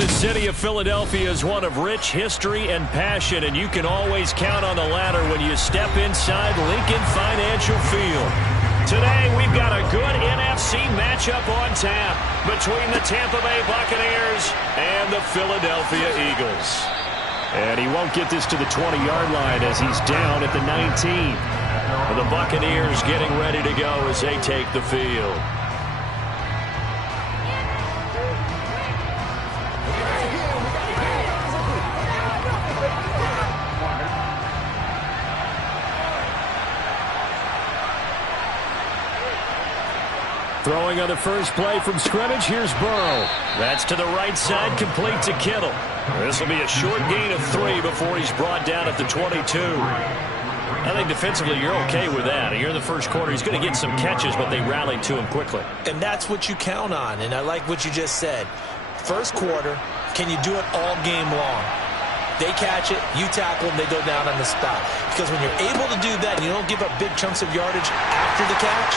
The city of Philadelphia is one of rich history and passion, and you can always count on the latter when you step inside Lincoln Financial Field. Today, we've got a good NFC matchup on tap between the Tampa Bay Buccaneers and the Philadelphia Eagles. And he won't get this to the 20-yard line as he's down at the 19. The Buccaneers getting ready to go as they take the field. Throwing on the first play from scrimmage, here's Burrow. That's to the right side, complete to Kittle. This will be a short gain of 3 before he's brought down at the 22. I think defensively you're okay with that. Here in the first quarter, he's going to get some catches, but they rallied to him quickly. And that's what you count on, and I like what you just said. First quarter, can you do it all game long? They catch it, you tackle them, they go down on the spot. Because when you're able to do that and you don't give up big chunks of yardage after the catch,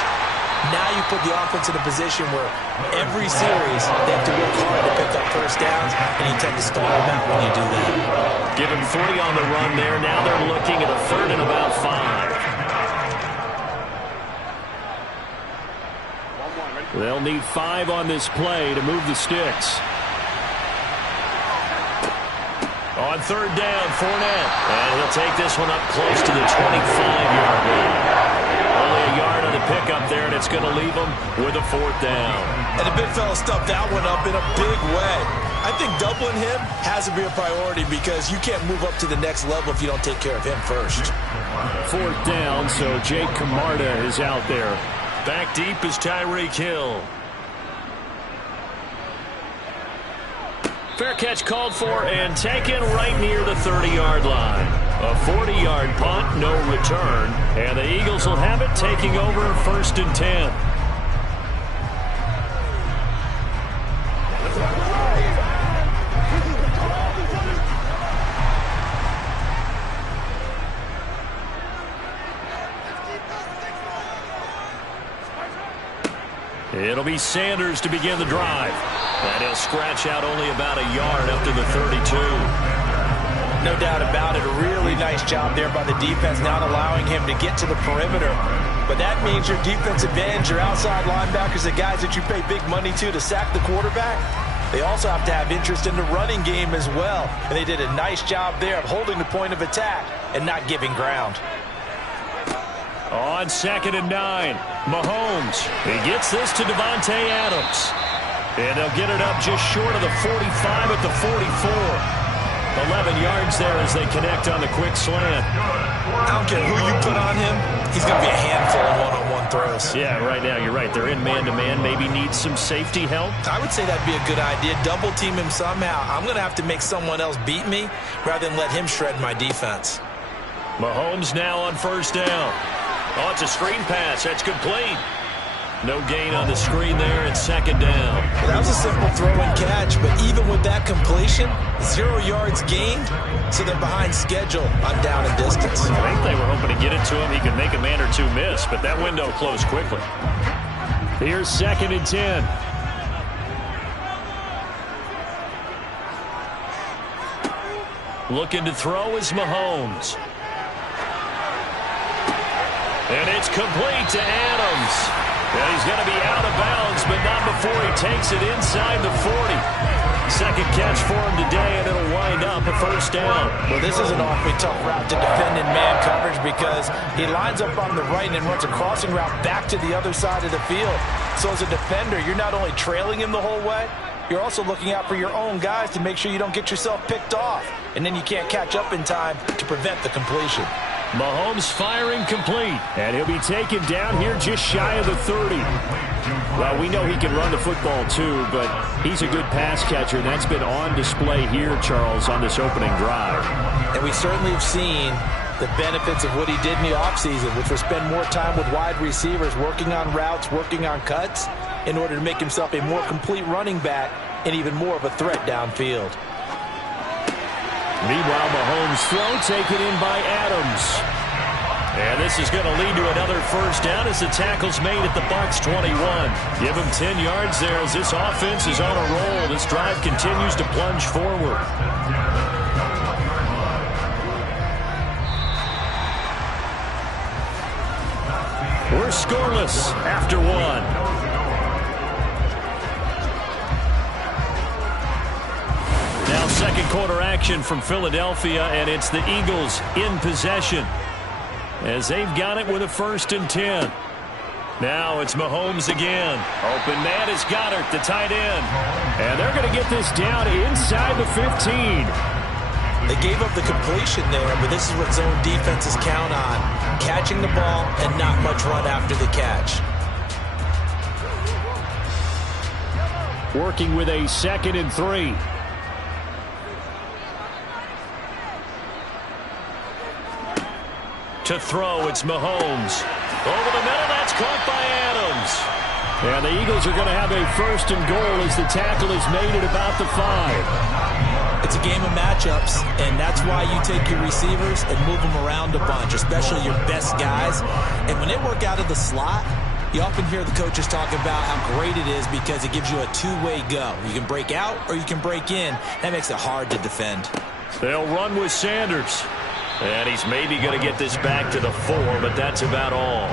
now you put the offense in a position where every series they have to work hard to pick up first downs, and you tend to stall them out when you do that. Give him 3 on the run there. Now they're looking at a 3rd and about 5. They'll need 5 on this play to move the sticks. On 3rd down, Fournette. And he'll take this one up close to the 25-yard line. Only a yard on the pickup there, and it's going to leave him with a 4th down. And the big fella stuffed that one up in a big way. I think doubling him has to be a priority because you can't move up to the next level if you don't take care of him first. 4th down, so Jake Camarda is out there. Back deep is Tyreek Hill. Fair catch called for and taken right near the 30-yard line. A 40-yard punt, no return. And the Eagles will have it, taking over 1st and 10. It'll be Sanders to begin the drive. And he'll scratch out only about a yard up to the 32. No doubt about it. A really nice job there by the defense, not allowing him to get to the perimeter. But that means your defensive ends, your outside linebackers, the guys that you pay big money to sack the quarterback, they also have to have interest in the running game as well. And they did a nice job there of holding the point of attack and not giving ground. On 2nd and 9, Mahomes. He gets this to Davante Adams. And they'll get it up just short of the 45 at the 44. 11 yards there as they connect on the quick slant. I don't care who you put on him, he's going to be a handful in one-on-one throws. Yeah, right now you're right. They're in man-to-man. Maybe need some safety help. I would say that'd be a good idea. Double team him somehow. I'm going to have to make someone else beat me rather than let him shred my defense. Mahomes now on 1st down. Oh, it's a screen pass. That's complete. No gain on the screen there at 2nd down. Well, that was a simple throw and catch, but even with that completion, 0 yards gained, so they're behind schedule on down and distance. I think they were hoping to get it to him. He could make a man or two miss, but that window closed quickly. Here's 2nd and 10. Looking to throw is Mahomes. And it's complete to Adams. And he's going to be out of bounds, but not before he takes it inside the 40. 2nd catch for him today, and it'll wind up a 1st down. Well, this is an awfully tough route to defend in man coverage because he lines up on the right and then runs a crossing route back to the other side of the field. So as a defender, you're not only trailing him the whole way, you're also looking out for your own guys to make sure you don't get yourself picked off. And then you can't catch up in time to prevent the completion. Mahomes firing complete, and he'll be taken down here just shy of the 30. Well, we know he can run the football too, but he's a good pass catcher, and that's been on display here, Charles, on this opening drive. And we certainly have seen the benefits of what he did in the offseason, which was spend more time with wide receivers, working on routes, working on cuts, in order to make himself a more complete running back and even more of a threat downfield. Meanwhile, Mahomes' throw taken in by Adams. And this is going to lead to another first down as the tackle's made at the Bucs 21. Give them 10 yards there as this offense is on a roll. This drive continues to plunge forward. We're scoreless after one. Now second quarter action from Philadelphia, and it's the Eagles in possession as they've got it with a 1st and 10. Now it's Mahomes again. Open man is Goddard, the tight end. And they're going to get this down inside the 15. They gave up the completion there, but this is what zone defenses count on. Catching the ball and not much run after the catch. Working with a 2nd and 3. To throw, it's Mahomes. Over the middle, that's caught by Adams. And the Eagles are going to have a 1st and goal as the tackle is made at about the 5. It's a game of matchups, and that's why you take your receivers and move them around a bunch, especially your best guys. And when they work out of the slot, you often hear the coaches talk about how great it is because it gives you a two-way go. You can break out or you can break in. That makes it hard to defend. They'll run with Sanders. And he's maybe going to get this back to the 4, but that's about all.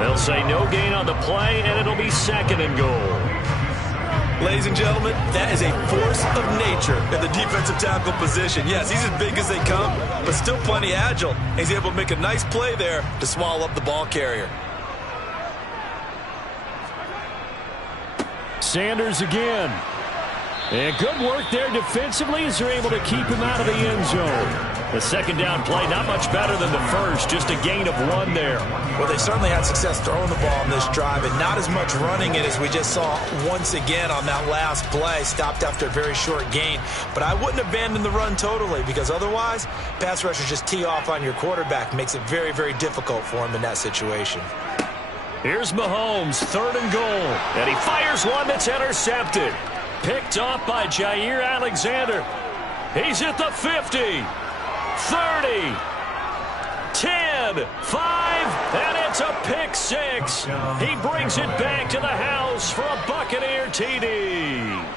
They'll say no gain on the play, and it'll be 2nd and goal. Ladies and gentlemen, that is a force of nature in the defensive tackle position. Yes, he's as big as they come, but still plenty agile. He's able to make a nice play there to swallow up the ball carrier. Sanders again. And good work there defensively as they're able to keep him out of the end zone. The 2nd down play, not much better than the first, just a gain of 1 there. Well, they certainly had success throwing the ball on this drive and not as much running it as we just saw once again on that last play. Stopped after a very short gain. But I wouldn't abandon the run totally because otherwise, pass rushers just tee off on your quarterback. Makes it very, very difficult for him in that situation. Here's Mahomes, 3rd and goal. And he fires one that's intercepted. Picked off by Jair Alexander. He's at the 50, 30, 10, 5, and it's a pick 6. He brings it back to the house for a Buccaneer TD.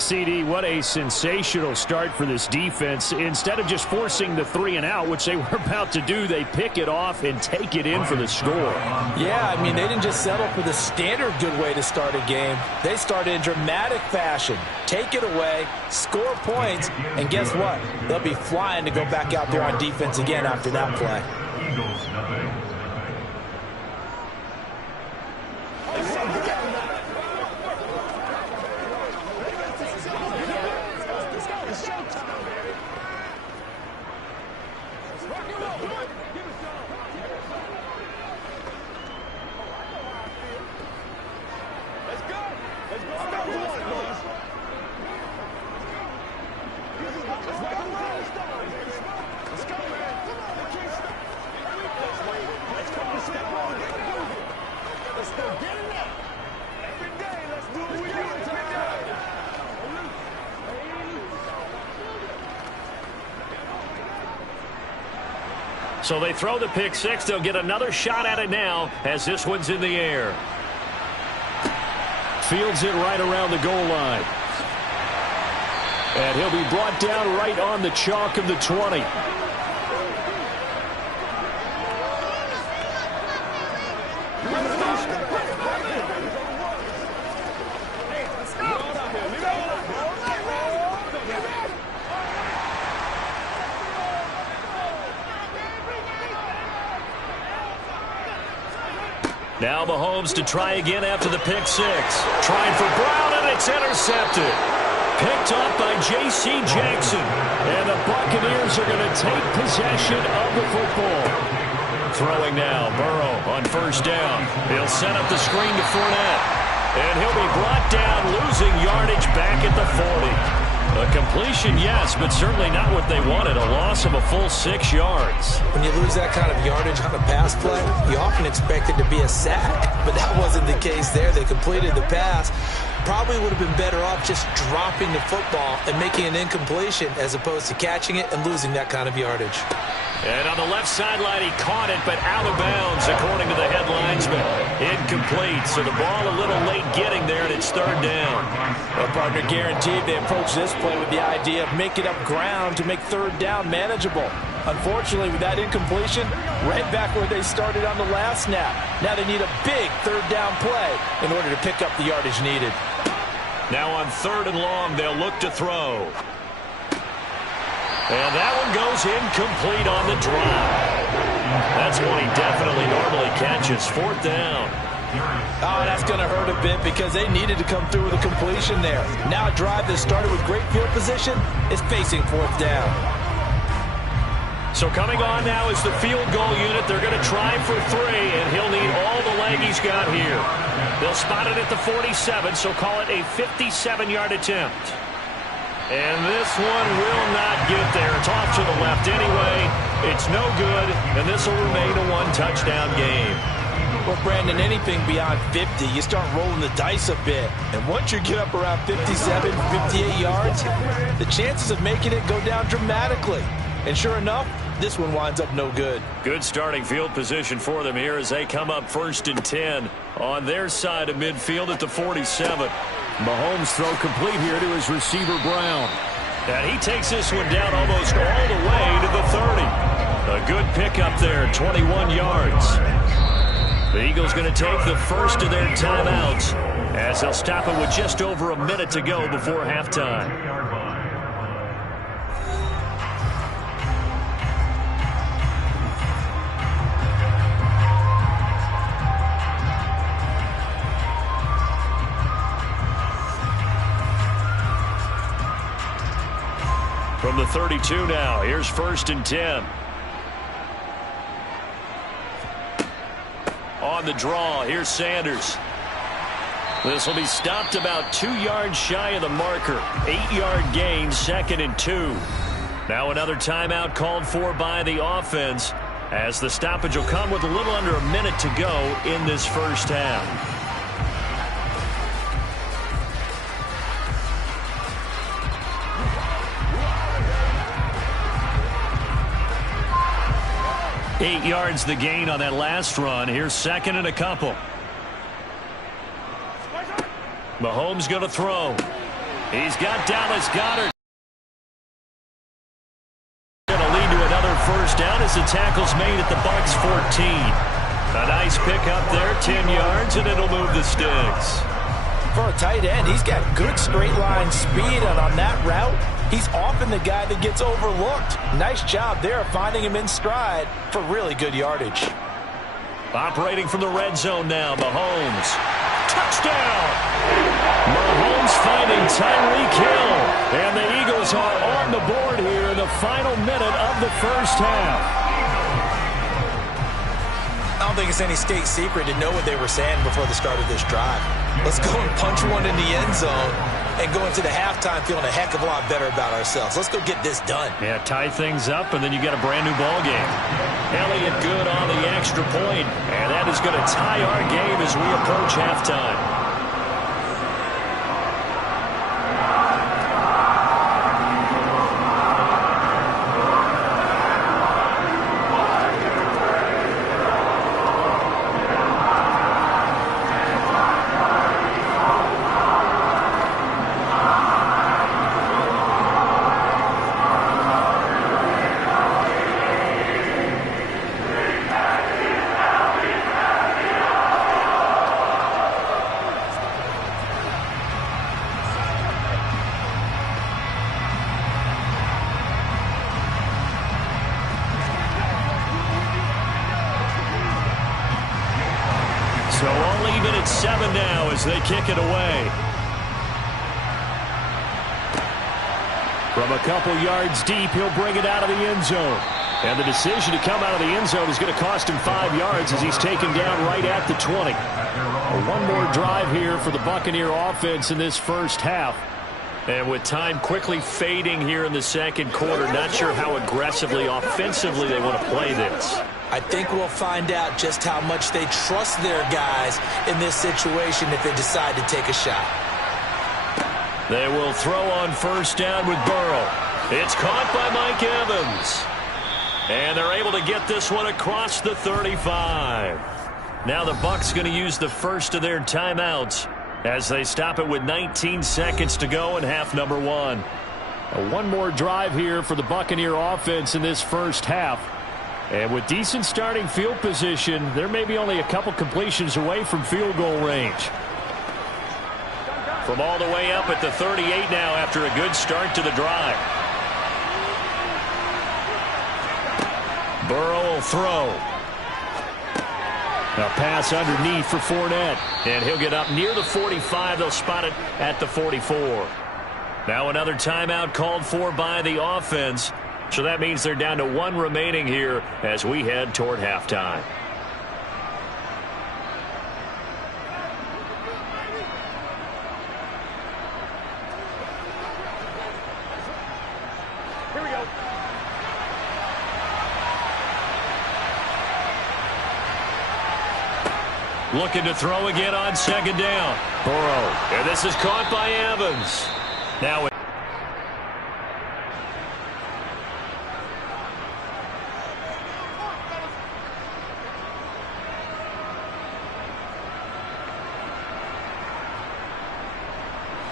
CD, what a sensational start for this defense. Instead of just forcing the 3 and out, which they were about to do, they pick it off and take it in for the score. Yeah, I mean, they didn't just settle for the standard good way to start a game. They started in dramatic fashion. Take it away, score points, and guess what? They'll be flying to go back out there on defense again after that play. So they throw the pick 6. They'll get another shot at it now as this one's in the air. Fields it right around the goal line. And he'll be brought down right on the chalk of the 20. Now Mahomes to try again after the pick 6. Trying for Brown, and it's intercepted. Picked off by J.C. Jackson. And the Buccaneers are going to take possession of the football. Throwing now, Burrow on 1st down. He'll set up the screen to Fournette. And he'll be brought down, losing yardage back at the 40. A completion, yes, but certainly not what they wanted. A loss of a full 6 yards. When you lose that kind of yardage on a pass play, you often expect it to be a sack, but that wasn't the case there. They completed the pass. probably would have been better off just dropping the football and making an incompletion as opposed to catching it and losing that kind of yardage. And on the left sideline, he caught it, but out of bounds, according to the head linesman. Incomplete, so the ball a little late getting there, and it's third down. Well, partner, guaranteed they approach this play with the idea of making up ground to make third down manageable. Unfortunately, with that incompletion, right back where they started on the last snap. Now they need a big third down play in order to pick up the yardage needed. Now on third and long, they'll look to throw. And that one goes incomplete on the drop. That's one he definitely normally catches. Fourth down. Oh, that's going to hurt a bit because they needed to come through with a completion there. Now a drive that started with great field position is facing fourth down. So coming on now is the field goal unit. They're going to try for 3, and he'll need all the leg he's got here. They'll spot it at the 47, so call it a 57-yard attempt. And this one will not get there. It's off to the left anyway. It's no good, and this will remain a one-touchdown game. Well, Brandon, anything beyond 50, you start rolling the dice a bit. And once you get up around 57, 58 yards, the chances of making it go down dramatically. And sure enough, this one winds up no good. Good starting field position for them here as they come up 1st and 10 on their side of midfield at the 47. Mahomes throw complete here to his receiver, Brown. And he takes this one down almost all the way to the 30. A good pickup there, 21 yards. The Eagles going to take the first of their timeouts as they'll stop it with just over a minute to go before halftime. From the 32 now, here's 1st and 10. On the draw, here's Sanders. This will be stopped about 2 yards shy of the marker. 8-yard gain, 2nd and 2. Now another timeout called for by the offense as the stoppage will come with a little under a minute to go in this first half. Eight yards the gain on that last run. Here's 2nd and a couple. Mahomes going to throw. He's got Dallas Goedert. Going to lead to another first down as the tackle's made at the Bucs 14. A nice pickup there, 10 yards, and it'll move the sticks. For a tight end, he's got good straight line speed, and on that route, he's often the guy that gets overlooked. Nice job there finding him in stride for really good yardage. Operating from the red zone now, Mahomes. Touchdown! Mahomes finding Tyreek Hill. And the Eagles are on the board here in the final minute of the first half. I don't think it's any state secret to know what they were saying before the start of this drive. Let's go and punch one in the end zone and go into the halftime feeling a heck of a lot better about ourselves. Let's go get this done. Yeah, tie things up, and then you got a brand new ball game. Elliott good on the extra point, and that is going to tie our game as we approach halftime. So all even at 7 now as they kick it away. From a couple yards deep, he'll bring it out of the end zone. And the decision to come out of the end zone is going to cost him 5 yards as he's taken down right at the 20. One more drive here for the Buccaneer offense in this first half. And with time quickly fading here in the second quarter, not sure how aggressively, offensively they want to play this. I think we'll find out just how much they trust their guys in this situation if they decide to take a shot. They will throw on first down with Burrow. It's caught by Mike Evans. And they're able to get this one across the 35. Now the Bucs going to use the first of their timeouts as they stop it with 19 seconds to go in half number one. One more drive here for the Buccaneer offense in this first half. And with decent starting field position, they're maybe only a couple completions away from field goal range. From all the way up at the 38 now after a good start to the drive. Burrow will throw. A pass underneath for Fournette. And he'll get up near the 45. They'll spot it at the 44. Now another timeout called for by the offense. So that means they're down to one remaining here as we head toward halftime. Here we go. Looking to throw again on second down. Burrow. And this is caught by Evans. Now it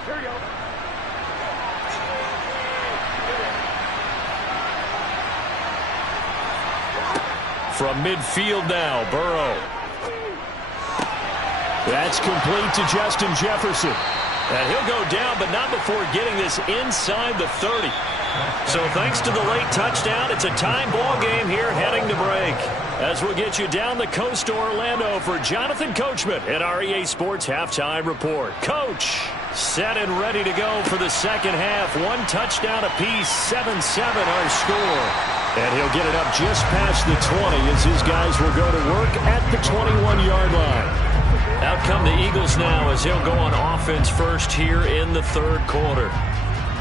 Here we go. from midfield now, Burrow. That's complete to Justin Jefferson. And he'll go down, but not before getting this inside the 30. So thanks to the late touchdown, it's a time ball game here heading to break. As we'll get you down the coast to Orlando for Jonathan Coachman at our EA Sports Halftime Report. Coach, set and ready to go for the second half. One touchdown apiece, 7-7 our score. And he'll get it up just past the 20 as his guys will go to work at the 21-yard line. Out come the Eagles now as he'll go on offense first here in the third quarter.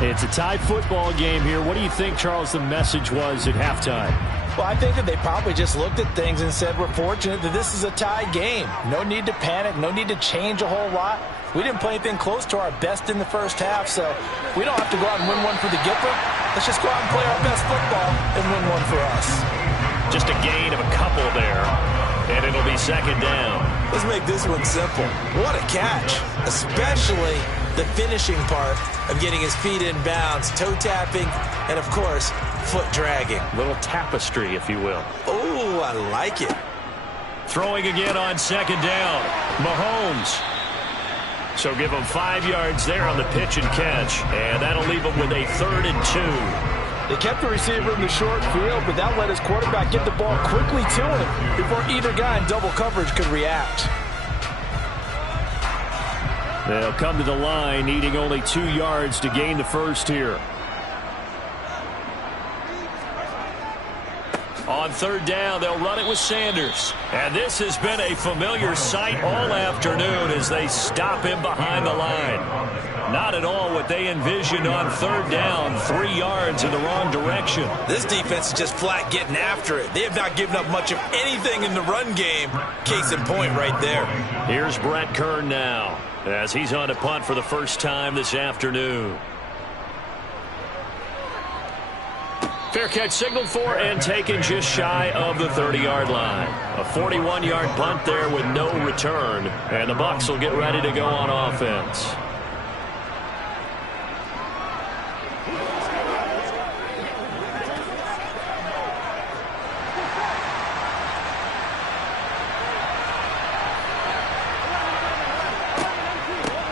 It's a tie football game here. What do you think, Charles, the message was at halftime? Well, I think that they probably just looked at things and said, we're fortunate that this is a tie game. No need to panic. No need to change a whole lot. We didn't play anything close to our best in the first half, so we don't have to go out and win one for the Gipper. Let's just go out and play our best football and win one for us. Just a gain of a couple there, and it'll be second down. Let's make this one simple. What a catch, especially the finishing part of getting his feet in bounds, toe tapping, and, of course, foot dragging. Little tapestry, if you will. Oh, I like it. Throwing again on second down. Mahomes. So give him 5 yards there on the pitch and catch, and that'll leave him with a 3rd and 2. They kept the receiver in the short field, but that let his quarterback get the ball quickly to him before either guy in double coverage could react. They'll come to the line, needing only 2 yards to gain the first here. On third down, they'll run it with Sanders. And this has been a familiar sight all afternoon as they stop him behind the line. Not at all what they envisioned on third down, 3 yards in the wrong direction. This defense is just flat getting after it. They have not given up much of anything in the run game. Case in point right there. Here's Brett Kern now as he's on to punt for the first time this afternoon. Fair catch signaled for and taken just shy of the 30-yard line. A 41-yard punt there with no return. And the Bucs will get ready to go on offense.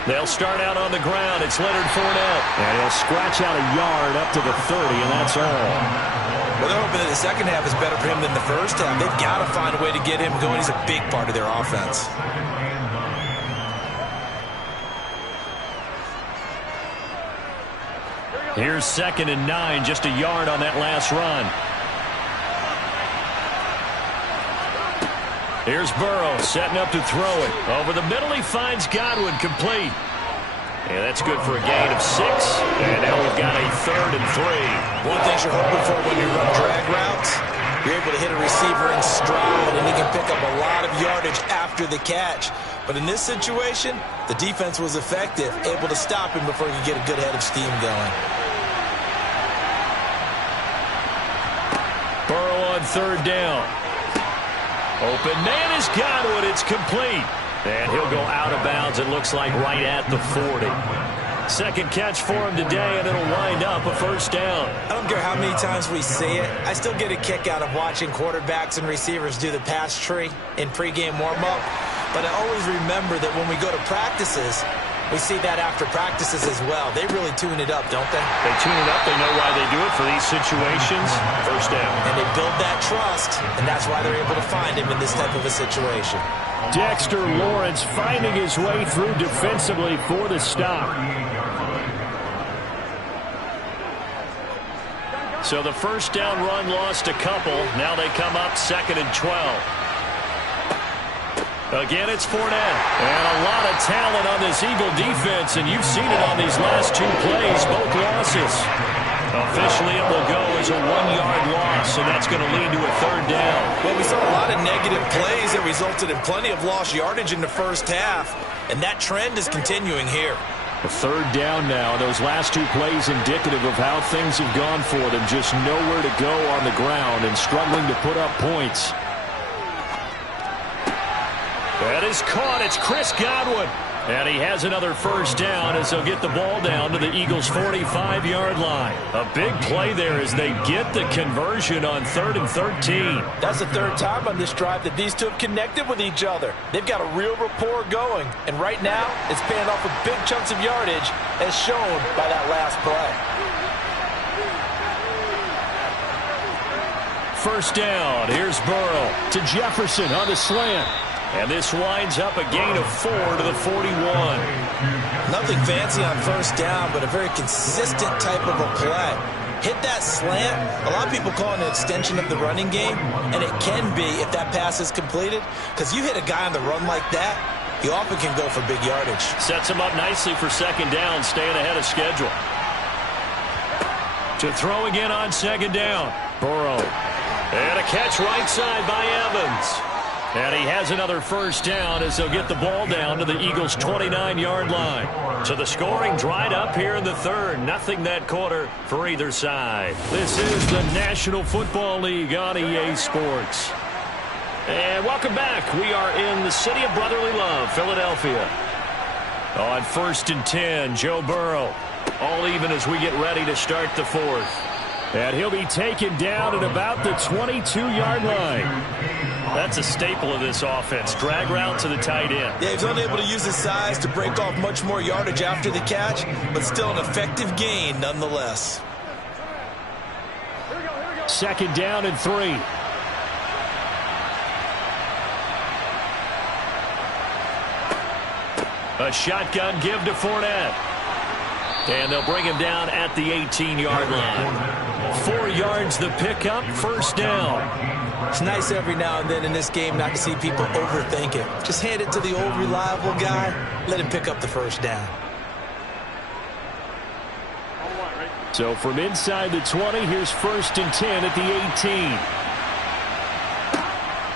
They'll start out on the ground. It's Leonard Fournette. And he'll scratch out a yard up to the 30, and that's all. Well, they're hoping that the second half is better for him than the first half. They've got to find a way to get him going. He's a big part of their offense. Here's 2nd and 9, just a yard on that last run. Here's Burrow setting up to throw it. Over the middle, he finds Godwin complete. And that's good for a gain of 6. And now we've got a 3rd and 3. One thing you're hoping for when you run drag routes, you're able to hit a receiver in stride, and he can pick up a lot of yardage after the catch. But in this situation, the defense was effective, able to stop him before he could get a good head of steam going. Burrow on third down. Open man is Godwin. It's complete. And he'll go out of bounds, it looks like, right at the 40. Second catch for him today, and it'll wind up a first down. I don't care how many times we see it. I still get a kick out of watching quarterbacks and receivers do the pass tree in pregame warm-up. But I always remember that when we go to practices, we see that after practices as well. They really tune it up, don't they? They tune it up. They know why they do it for these situations. First down. And they build that trust, and that's why they're able to find him in this type of a situation. Dexter Lawrence finding his way through defensively for the stop. So the first down run lost a couple. Now they come up 2nd and 12. Again, it's Fournette. And a lot of talent on this Eagle defense, and you've seen it on these last two plays, both losses. Officially, it will go as a 1-yard loss, and that's going to lead to a third down. Well, we saw a lot of negative plays that resulted in plenty of lost yardage in the first half, and that trend is continuing here. A third down now. Those last two plays indicative of how things have gone for them. Just nowhere to go on the ground and struggling to put up points. That is caught. It's Chris Godwin. And he has another first down as they'll get the ball down to the Eagles' 45-yard line. A big play there as they get the conversion on 3rd and 13. That's the third time on this drive that these two have connected with each other. They've got a real rapport going. And right now, it's paying off with big chunks of yardage as shown by that last play. First down. Here's Burrow to Jefferson on the slant. And this winds up a gain of 4 to the 41. Nothing fancy on first down, but a very consistent type of a play. Hit that slant. A lot of people call it an extension of the running game, and it can be if that pass is completed, because you hit a guy on the run like that, he often can go for big yardage. Sets him up nicely for second down, staying ahead of schedule. To throw again on second down. Burrow. And a catch right side by Evans. And he has another first down as they'll get the ball down to the Eagles' 29-yard line. So the scoring dried up here in the third. Nothing that quarter for either side. This is the National Football League on EA Sports. And welcome back. We are in the city of brotherly love, Philadelphia. On 1st and 10, Joe Burrow. All even as we get ready to start the fourth. And he'll be taken down at about the 22-yard line. That's a staple of this offense. Drag route to the tight end. Yeah, he's unable to use his size to break off much more yardage after the catch, but still an effective gain nonetheless. 2nd down and 3. A shotgun give to Fournette. And they'll bring him down at the 18-yard line. 4 yards the pickup, first down. It's nice every now and then in this game not to see people overthink it. Just hand it to the old reliable guy. Let him pick up the first down. So from inside the 20, here's 1st and 10 at the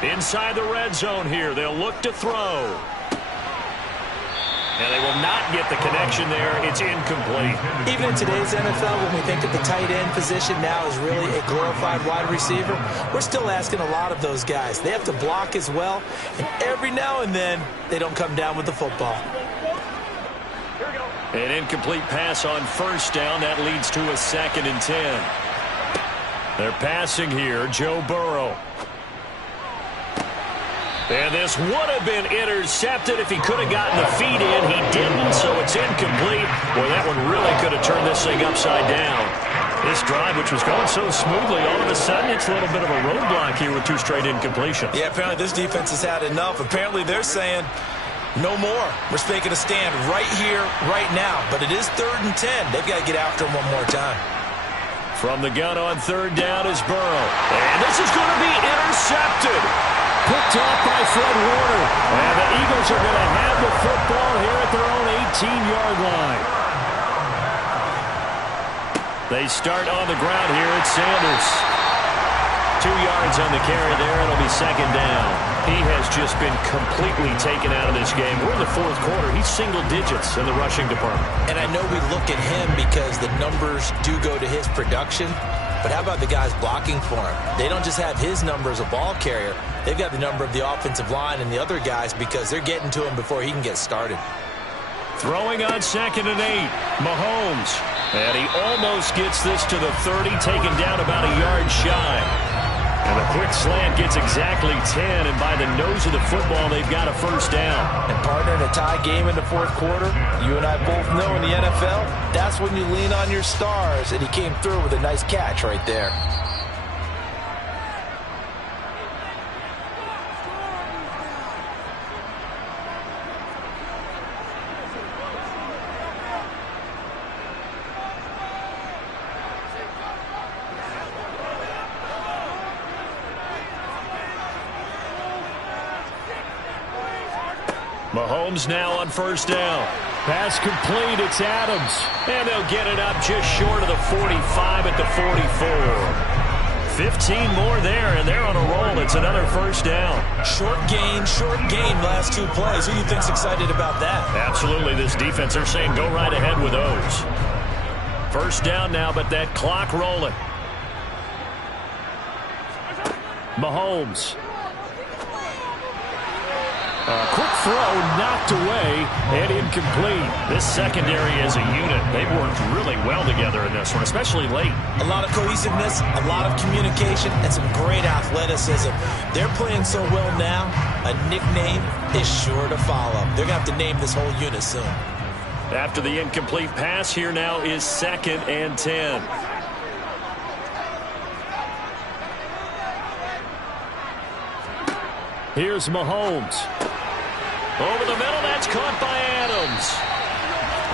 18. Inside the red zone here. They'll look to throw. And they will not get the connection there. It's incomplete. Even in today's NFL, when we think that the tight end position now is really a glorified wide receiver, we're still asking a lot of those guys. They have to block as well, and every now and then, they don't come down with the football. An incomplete pass on first down. That leads to a 2nd and 10. They're passing here. Joe Burrow. And this would have been intercepted if he could have gotten the feet in. He didn't, so it's incomplete. Boy, that one really could have turned this thing upside down. This drive, which was going so smoothly, all of a sudden it's a little bit of a roadblock here with 2 straight incompletions. Yeah, apparently this defense has had enough. Apparently they're saying, no more. We're making a stand right here, right now. But it is 3rd and 10. They've got to get after him one more time. From the gun on 3rd down is Burrow. And this is going to be intercepted. Picked off by Fred Warner. And the Eagles are going to have the football here at their own 18-yard line. They start on the ground here at Sanders. 2 yards on the carry there. It'll be second down. He has just been completely taken out of this game. We're in the fourth quarter. He's single digits in the rushing department. And I know we look at him because the numbers do go to his production. But how about the guys blocking for him? They don't just have his number as a ball carrier. They've got the number of the offensive line and the other guys because they're getting to him before he can get started. Throwing on 2nd and 8. Mahomes. And he almost gets this to the 30, taken down about a yard shy. And the quick slant gets exactly 10, and by the nose of the football, they've got a first down. And partner, in a tie game in the fourth quarter, you and I both know in the NFL, that's when you lean on your stars, and he came through with a nice catch right there. Mahomes now on first down. Pass complete. It's Adams. And they'll get it up just short of the 45 at the 44. 15 more there, and they're on a roll. It's another first down. Short gain last 2 plays. Who do you think's excited about that? Absolutely. This defense, they're saying go right ahead with those. First down now, but that clock rolling. Mahomes. Quick throw, knocked away, and incomplete. This secondary as a unit, they've worked really well together in this one, especially late. A lot of cohesiveness, a lot of communication, and some great athleticism. They're playing so well now, a nickname is sure to follow. They're going to have to name this whole unit soon. After the incomplete pass, here now is 2nd and 10. Here's Mahomes. Over the middle, that's caught by Adams.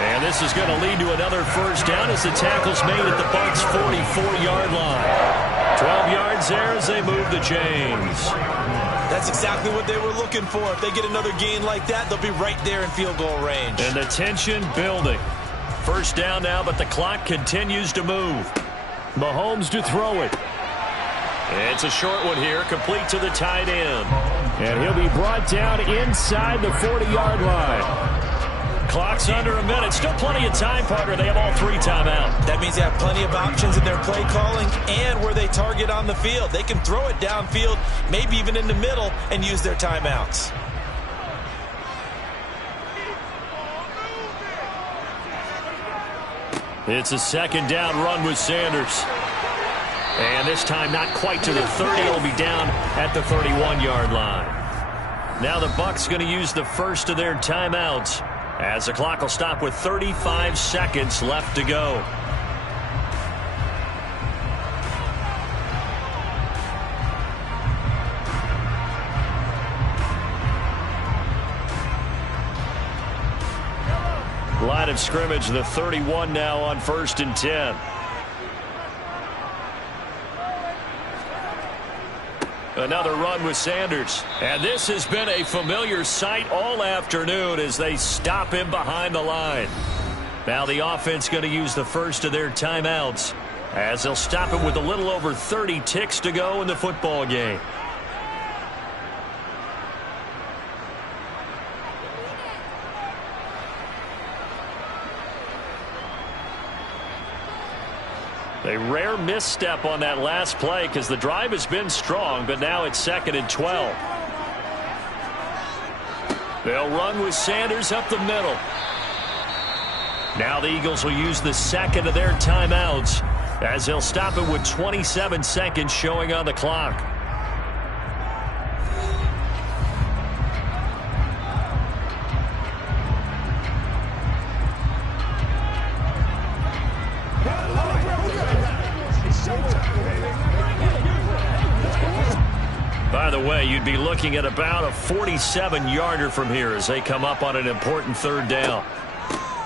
And this is going to lead to another first down as the tackle's made at the Bucs' 44-yard line. 12 yards there as they move the chains. That's exactly what they were looking for. If they get another gain like that, they'll be right there in field goal range. And the tension building. First down now, but the clock continues to move. Mahomes to throw it. It's a short one here, complete to the tight end. And he'll be brought down inside the 40-yard line. Clock's under a minute. Still plenty of time, partner. They have all 3 timeouts. That means they have plenty of options in their play calling and where they target on the field. They can throw it downfield, maybe even in the middle, and use their timeouts. It's a second down run with Sanders. And this time not quite to the 30. It'll be down at the 31-yard line. Now the Bucs going to use the first of their timeouts as the clock will stop with 35 seconds left to go. Line of scrimmage, the 31 now on 1st and 10. Another run with Sanders. And this has been a familiar sight all afternoon as they stop him behind the line. Now the offense going to use the first of their timeouts as they'll stop him with a little over 30 ticks to go in the football game. A rare misstep on that last play because the drive has been strong, but now it's 2nd and 12. They'll run with Sanders up the middle. Now the Eagles will use the second of their timeouts as they'll stop it with 27 seconds showing on the clock. By the way, you'd be looking at about a 47-yarder from here as they come up on an important 3rd down.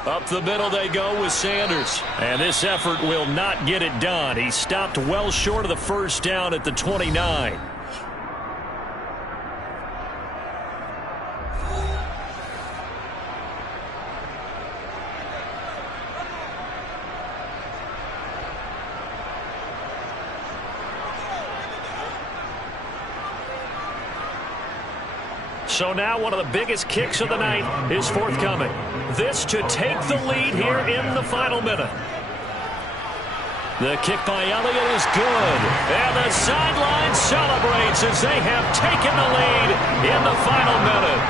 Up the middle they go with Sanders. And this effort will not get it done. He stopped well short of the first down at the 29. So now one of the biggest kicks of the night is forthcoming. This to take the lead here in the final minute. The kick by Elliott is good. And the sideline celebrates as they have taken the lead in the final minute.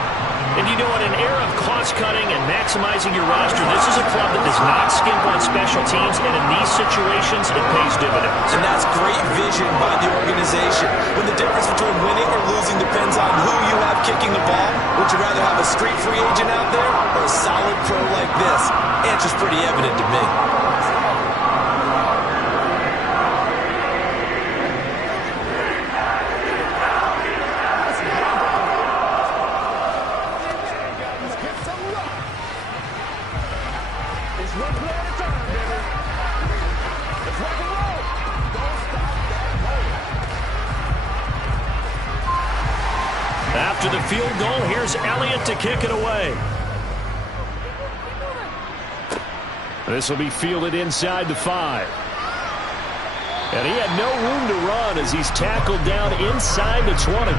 And you know, in an era of cost-cutting and maximizing your roster, this is a club that does not skimp on special teams, and in these situations, it pays dividends. And that's great vision by the organization. When the difference between winning or losing depends on who you have kicking the ball, would you rather have a street free agent out there or a solid pro like this? The answer's pretty evident to me. After the field goal, here's Elliott to kick it away. This will be fielded inside the 5. And he had no room to run as he's tackled down inside the 20.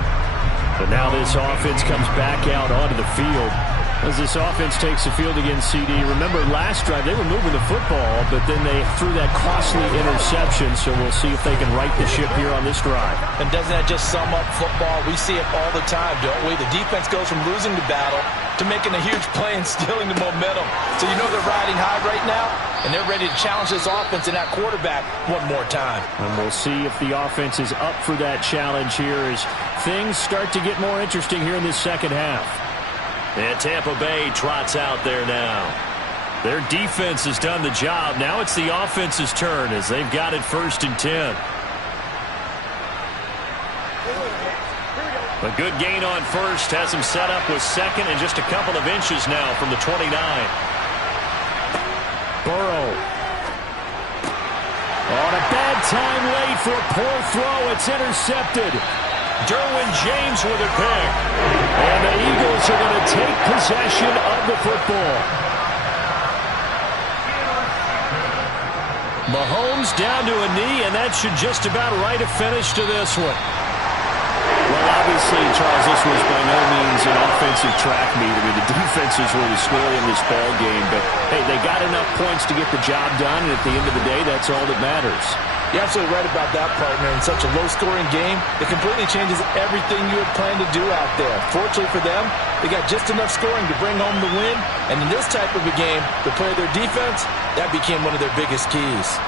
But now this offense comes back out onto the field as this offense takes the field against CD. Remember, last drive, they were moving the football, but then they threw that costly interception, so we'll see if they can right the ship here on this drive. And doesn't that just sum up football? We see it all the time, don't we? The defense goes from losing the battle to making a huge play and stealing the momentum. So you know they're riding high right now, and they're ready to challenge this offense and that quarterback one more time. And we'll see if the offense is up for that challenge here as things start to get more interesting here in this second half. And Tampa Bay trots out there now. Their defense has done the job. Now it's the offense's turn as they've got it 1st and 10. A good gain on first has him set up with second and just a couple of inches now from the 29. Burrow. On a bad time late for a poor throw. It's intercepted. Derwin James with a pick. And the Eagles are going to take possession of the football. Mahomes down to a knee, and that should just about write a finish to this one. Well, obviously, Charles, this was by no means an offensive track meet. I mean, the defenses were the story in this ball game. But, hey, they got enough points to get the job done, and at the end of the day, that's all that matters. You're absolutely right about that, partner. In such a low-scoring game, it completely changes everything you had planned to do out there. Fortunately for them, they got just enough scoring to bring home the win. And in this type of a game, to play their defense, that became one of their biggest keys.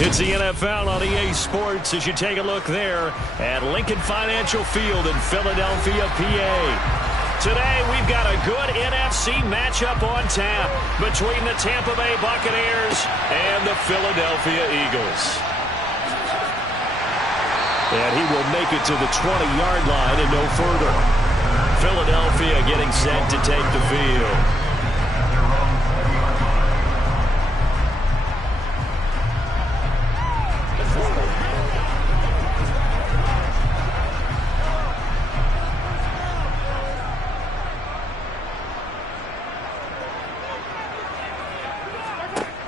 It's the NFL on EA Sports as you take a look there at Lincoln Financial Field in Philadelphia, PA. Today, we've got a good NFC matchup on tap between the Tampa Bay Buccaneers and the Philadelphia Eagles. And he will make it to the 20-yard line and no further. Philadelphia getting set to take the field.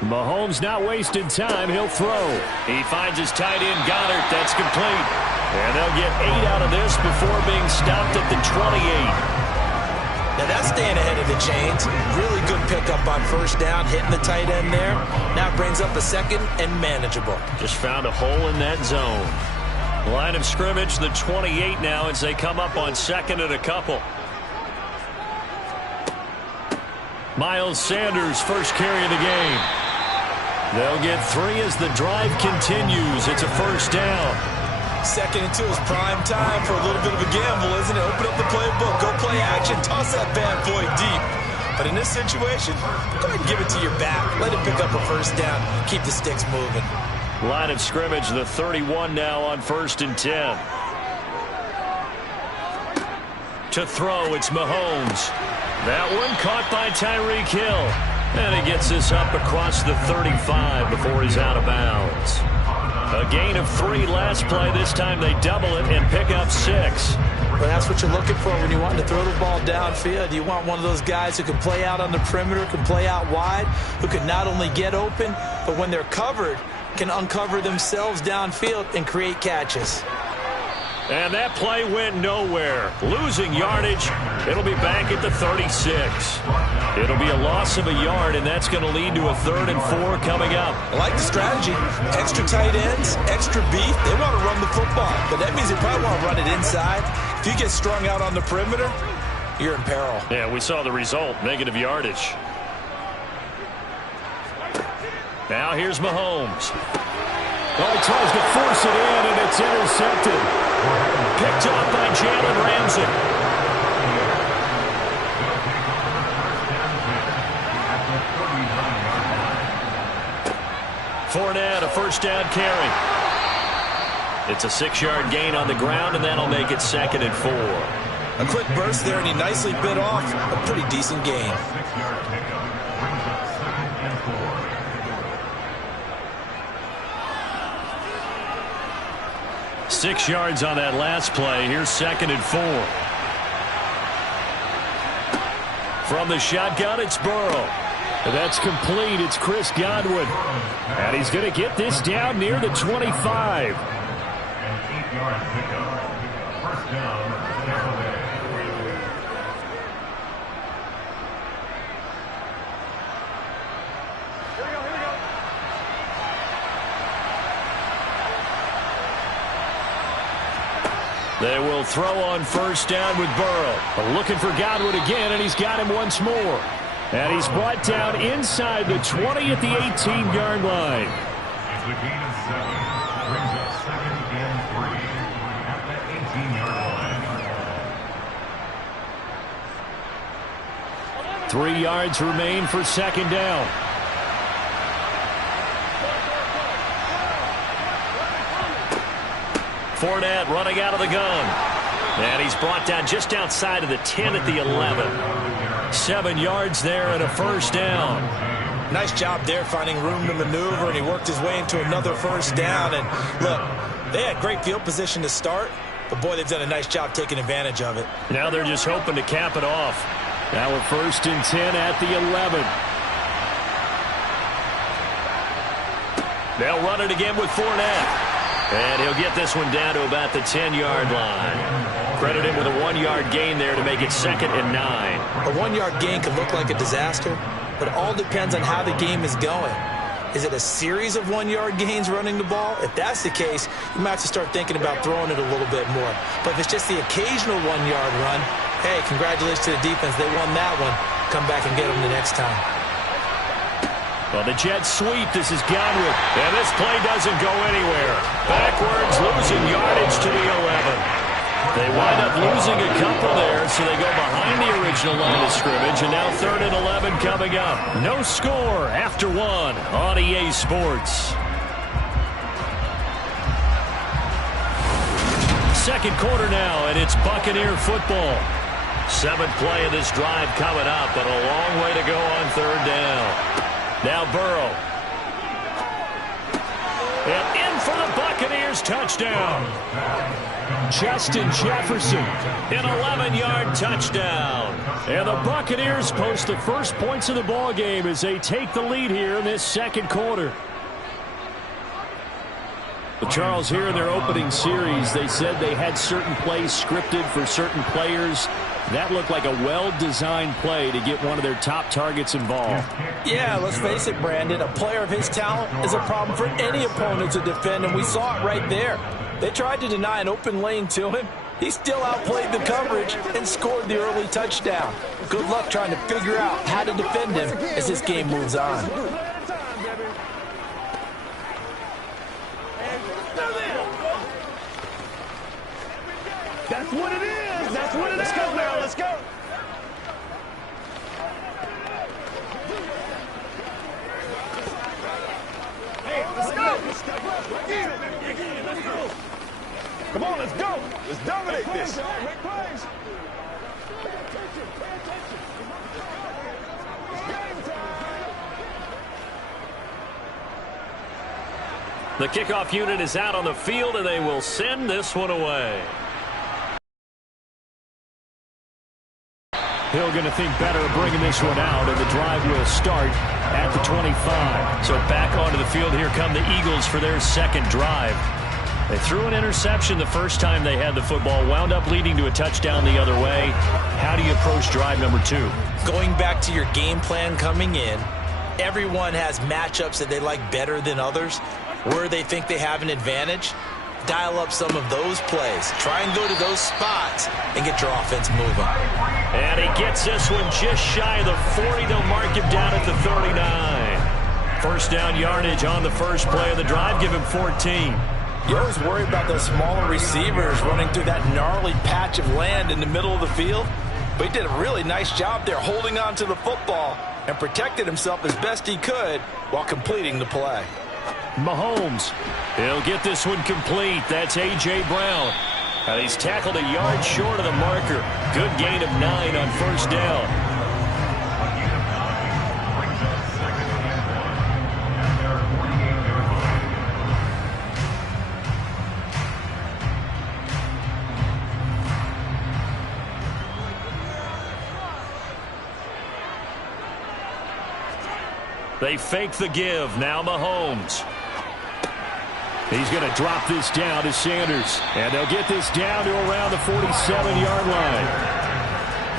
Mahomes not wasting time. He'll throw. He finds his tight end, Goddard. That's complete. And they'll get 8 out of this before being stopped at the 28. Now that's staying ahead of the chains. Really good pickup on first down, hitting the tight end there. Now brings up a second and manageable. Just found a hole in that zone. Line of scrimmage, the 28 now as they come up on second and a couple. Miles Sanders, first carry of the game. They'll get 3 as the drive continues. It's a first down. Second and 2 is prime time for a little bit of a gamble, isn't it? Open up the playbook, go play action, toss that bad boy deep. But in this situation, go ahead and give it to your back. Let him pick up a first down. Keep the sticks moving. Line of scrimmage, the 31 now on 1st and 10. To throw, it's Mahomes. That one caught by Tyreek Hill. And he gets this up across the 35 before he's out of bounds. A gain of 3 last play. This time they double it and pick up 6. Well, that's what you're looking for when you want to throw the ball downfield. You want one of those guys who can play out on the perimeter, can play out wide, who can not only get open, but when they're covered, can uncover themselves downfield and create catches. And that play went nowhere. Losing yardage. It'll be back at the 36. It'll be a loss of a yard, and that's going to lead to a 3rd and 4 coming up. I like the strategy. Extra tight ends, extra beef. They want to run the football, but that means they probably want to run it inside. If you get strung out on the perimeter, you're in peril. Yeah, we saw the result, negative yardage. Now here's Mahomes. Well, he tries to force it in, and it's intercepted. Picked up by Jalen Ramsey. Fournette, a first down carry. It's a 6-yard gain on the ground, and that'll make it 2nd and 4. A quick burst there, and he nicely bit off a pretty decent gain. 6 yards on that last play. Here's 2nd and 4. From the shotgun, it's Burrow. That's complete. It's Chris Godwin. And he's going to get this down near the 25. They will throw on first down with Burrow. Looking for Godwin again, and he's got him once more. And he's brought down inside the 20 at the 18-yard line. It's a gain of 7. Brings up 2nd and 3 at the 18-yard line. 3 yards remain for 2nd down. Fournette running out of the gun. And he's brought down just outside of the 10 at the 11. 7 yards there and a first down. Nice job there finding room to maneuver, and he worked his way into another first down. And look, they had great field position to start, but boy, they've done a nice job taking advantage of it. Now they're just hoping to cap it off. Now a 1st and 10 at the 11. They'll run it again with Fournette. And he'll get this one down to about the 10-yard line. Credit him with a 1-yard gain there to make it 2nd and 9. A 1-yard gain can look like a disaster, but it all depends on how the game is going. Is it a series of 1-yard gains running the ball? If that's the case, you might have to start thinking about throwing it a little bit more. But if it's just the occasional 1-yard run, hey, congratulations to the defense. They won that one. Come back and get them the next time. Well, the jet sweep. This is Godwin. And this play doesn't go anywhere. Backwards, losing yardage to the 11. They wind up losing a couple there, so they go behind the original line of scrimmage, and now 3rd and 11 coming up. No score after 1 on EA Sports. Second quarter now, and it's Buccaneer football. 7th play of this drive coming up, but a long way to go on 3rd down. Now Burrow. And in for the Buccaneers touchdown. Justin Jefferson, an 11-yard touchdown. And the Buccaneers post the first points of the ball game as they take the lead here in this second quarter. But Charles, here in their opening series, they said they had certain plays scripted for certain players. That looked like a well-designed play to get one of their top targets involved. Yeah, let's face it, Brandon. A player of his talent is a problem for any opponent to defend, and we saw it right there. They tried to deny an open lane to him. He still outplayed the coverage and scored the early touchdown. Good luck trying to figure out how to defend him as this game moves on. That's what it is. That's what it is. Let's go now. Let's go. Hey, let's go. Let's go. Let's go. Come on, let's go. Let's dominate this. Make plays. Pay attention. Pay attention. It's game time. The kickoff unit is out on the field, and they will send this one away. Hill going to think better of bringing this one out, and the drive will start at the 25. So back onto the field, here come the Eagles for their second drive. They threw an interception the first time they had the football, wound up leading to a touchdown the other way. How do you approach drive number 2? Going back to your game plan coming in, everyone has matchups that they like better than others, where they think they have an advantage. Dial up some of those plays. Try and go to those spots and get your offense moving. And he gets this one just shy of the 40. They'll mark him down at the 39. First down yardage on the first play of the drive. Give him 14. You always worry about those smaller receivers running through that gnarly patch of land in the middle of the field. But he did a really nice job there holding on to the football and protected himself as best he could while completing the play. Mahomes, he'll get this one complete. That's A.J. Brown. And he's tackled a yard short of the marker. Good gain of 9 on first down. They fake the give. Now Mahomes. He's going to drop this down to Sanders. And they'll get this down to around the 47-yard line.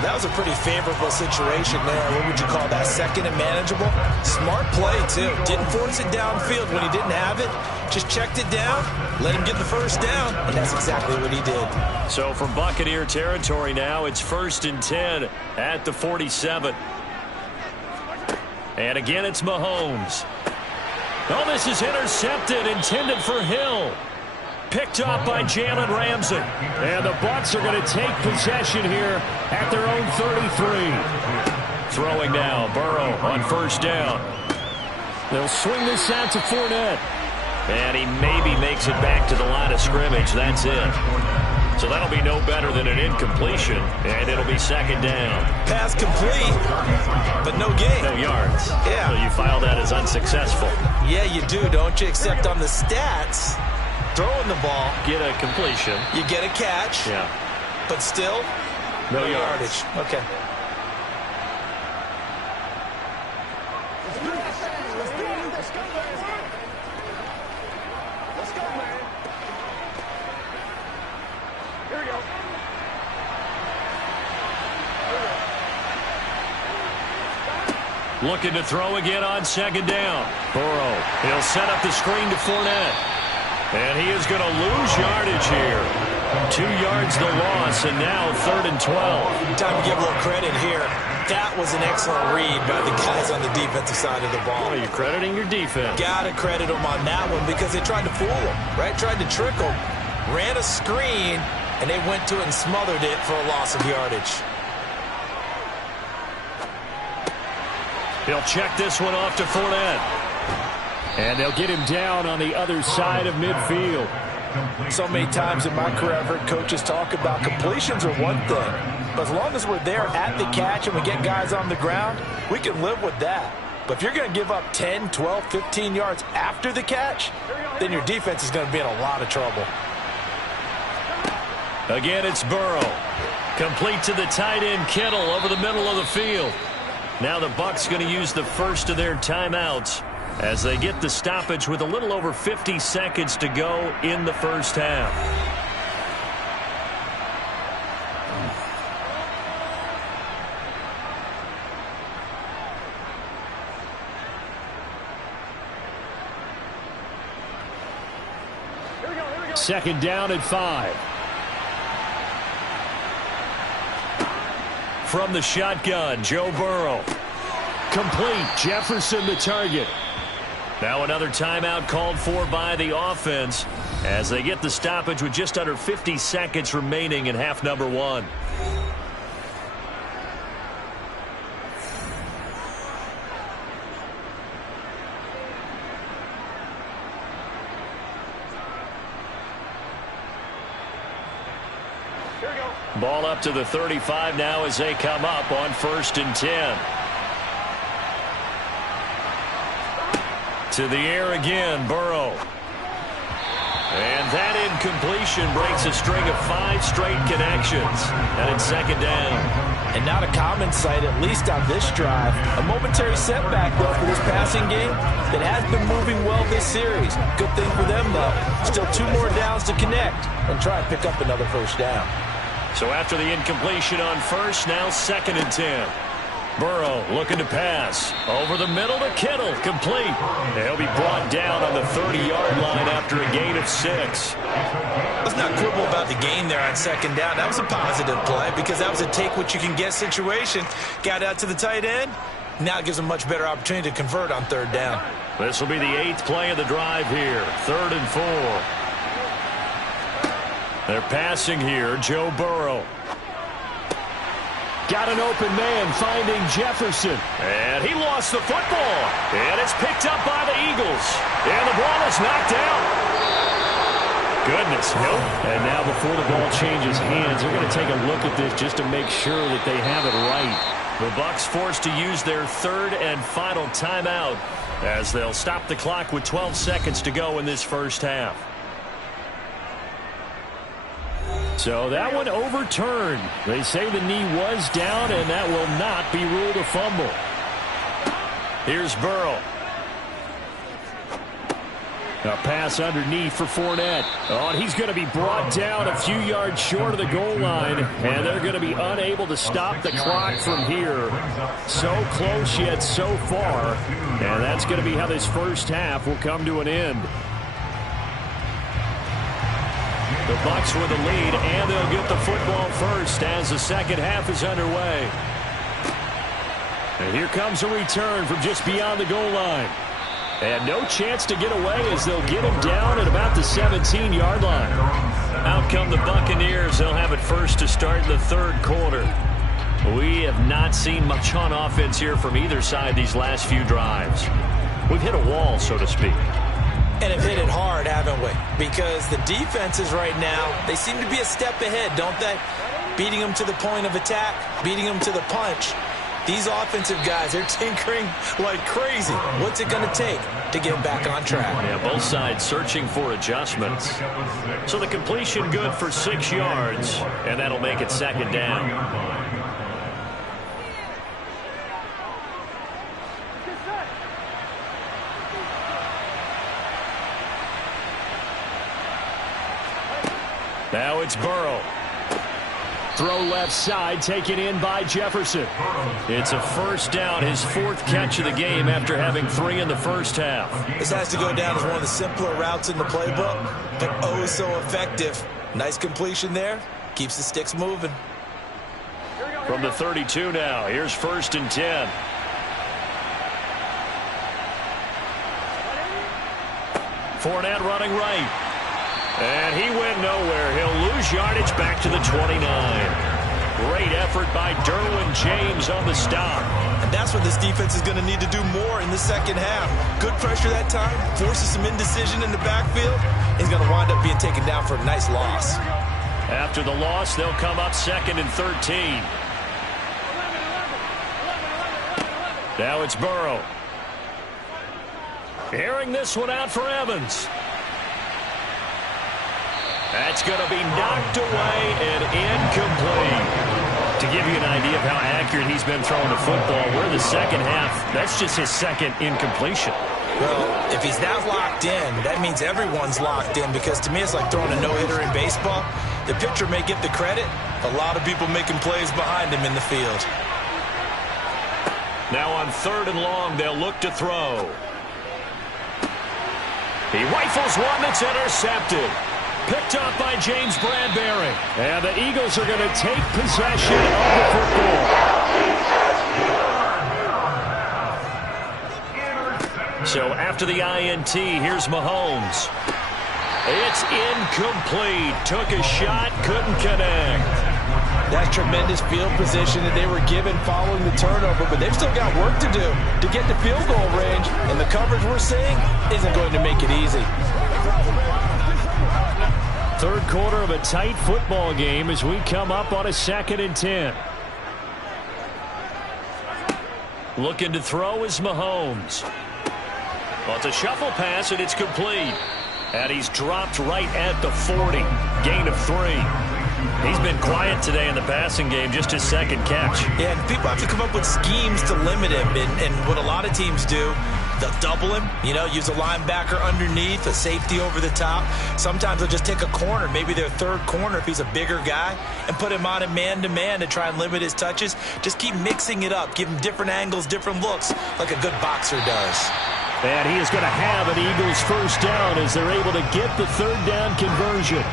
That was a pretty favorable situation there. What would you call that? Second and manageable? Smart play, too. Didn't force it downfield when he didn't have it. Just checked it down, let him get the first down, and that's exactly what he did. So from Buccaneer territory now, it's 1st and 10 at the 47. And again, it's Mahomes. Oh, this is intercepted, intended for Hill. Picked up by Jalen Ramsey. And the Bucs are going to take possession here at their own 33. Throwing now, Burrow on first down. They'll swing this out to Fournette. And he maybe makes it back to the line of scrimmage. That's it. So that'll be no better than an incompletion, and it'll be second down. Pass complete, but no gain. No yards. Yeah. So you file that as unsuccessful. Yeah, you do, don't you? Except on the stats, throwing the ball, Get a completion. you get a catch, Yeah. but still, No yardage. Okay. Looking to throw again on second down. Burrow, he'll set up the screen to Fournette. And he is going to lose yardage here. 2 yards the loss, and now 3rd and 12. Time to give a little credit here. That was an excellent read by the guys on the defensive side of the ball. Oh, you're crediting your defense. Got to credit them on that one because they tried to fool them, right? Tried to trick them, ran a screen, and they went to it and smothered it for a loss of yardage. He'll check this one off to Fournette. And they'll get him down on the other side of midfield. So many times in my career, I've heard coaches talk about completions are one thing. But as long as we're there at the catch and we get guys on the ground, we can live with that. But if you're going to give up 10, 12, 15 yards after the catch, then your defense is going to be in a lot of trouble. Again, it's Burrow. Complete to the tight end, Kittle, over the middle of the field. Now the Bucs going to use the first of their timeouts as they get the stoppage with a little over 50 seconds to go in the first half. Second down at 5. From the shotgun, Joe Burrow. Complete. Jefferson the target. Now another timeout called for by the offense as they get the stoppage with just under 50 seconds remaining in half number 1. Ball up to the 35 now as they come up on 1st and 10. To the air again, Burrow. And that incompletion breaks a string of 5 straight connections. And it's 2nd down. And not a common sight, at least on this drive. A momentary setback, though, for this passing game that has been moving well this series. Good thing for them, though. Still 2 more downs to connect and try and pick up another 1st down. So after the incompletion on 1st, now 2nd and 10. Burrow looking to pass. Over the middle to Kittle. Complete. He'll be brought down on the 30-yard line after a gain of 6. Let's not quibble about the gain there on 2nd down. That was a positive play because that was a take-what-you-can-get situation. Got out to the tight end. Now it gives them a much better opportunity to convert on 3rd down. This will be the 8th play of the drive here. 3rd and 4. They're passing here. Joe Burrow. Got an open man finding Jefferson. And he lost the football. And it's picked up by the Eagles. And the ball is knocked out. Goodness, nope. And now before the ball changes hands, they're going to take a look at this just to make sure that they have it right. The Bucs forced to use their 3rd and final timeout as they'll stop the clock with 12 seconds to go in this first half. So that one overturned. They say the knee was down, and that will not be ruled a fumble. Here's Burrow. A pass underneath for Fournette. Oh, and he's going to be brought down a few yards short of the goal line, and they're going to be unable to stop the clock from here. So close yet so far, and that's going to be how this first half will come to an end. The Bucs with the lead, and they'll get the football first as the second half is underway. And here comes a return from just beyond the goal line. And no chance to get away as they'll get him down at about the 17-yard line. Out come the Buccaneers. They'll have it first to start the 3rd quarter. We have not seen much on offense here from either side these last few drives. We've hit a wall, so to speak. And have hit it hard, haven't we? Because the defenses right now, they seem to be a step ahead, don't they? Beating them to the point of attack, beating them to the punch. These offensive guys, they're tinkering like crazy. What's it going to take to get back on track? Yeah, both sides searching for adjustments. So the completion good for 6 yards, and that'll make it 2nd down. Now it's Burrow. Throw left side, taken in by Jefferson. It's a 1st down, his 4th catch of the game after having 3 in the first half. This has to go down as one of the simpler routes in the playbook, but oh so effective Nice completion there. Keeps the sticks moving. From the 32 now, here's 1st and 10. Fournette running right. And he went nowhere. He'll lose yardage back to the 29. Great effort by Derwin James on the stop. And that's what this defense is going to need to do more in the second half. Good pressure that time. Forces some indecision in the backfield. He's going to wind up being taken down for a nice loss. After the loss, they'll come up 2nd and 13. Now it's Burrow. Airing this one out for Evans. That's going to be knocked away and incomplete. To give you an idea of how accurate he's been throwing the football, we're in the second half. That's just his 2nd incompletion. Well, if he's that locked in, that means everyone's locked in, because to me it's like throwing a no-hitter in baseball. The pitcher may get the credit. A lot of people making plays behind him in the field. Now on 3rd and long, they'll look to throw. He rifles one that's intercepted. Picked up by James Bradbury. And the Eagles are going to take possession of the football. So after the INT, here's Mahomes. It's incomplete. Took a shot, couldn't connect. That's tremendous field position that they were given following the turnover, but they've still got work to do to get to field goal range, and the coverage we're seeing isn't going to make it easy. 3rd quarter of a tight football game as we come up on a 2nd and 10. Looking to throw is Mahomes. Well, it's a shuffle pass, and it's complete. And he's dropped right at the 40. Gain of 3. He's been quiet today in the passing game, just his 2nd catch. Yeah, and people have to come up with schemes to limit him. And what a lot of teams do, they'll double him, use a linebacker underneath, a safety over the top. Sometimes they'll just take a corner, maybe their 3rd corner if he's a bigger guy, and put him on a man-to-man to try and limit his touches. Just keep mixing it up, give him different angles, different looks, like a good boxer does. And he is going to have an Eagles 1st down as they're able to get the 3rd down conversion.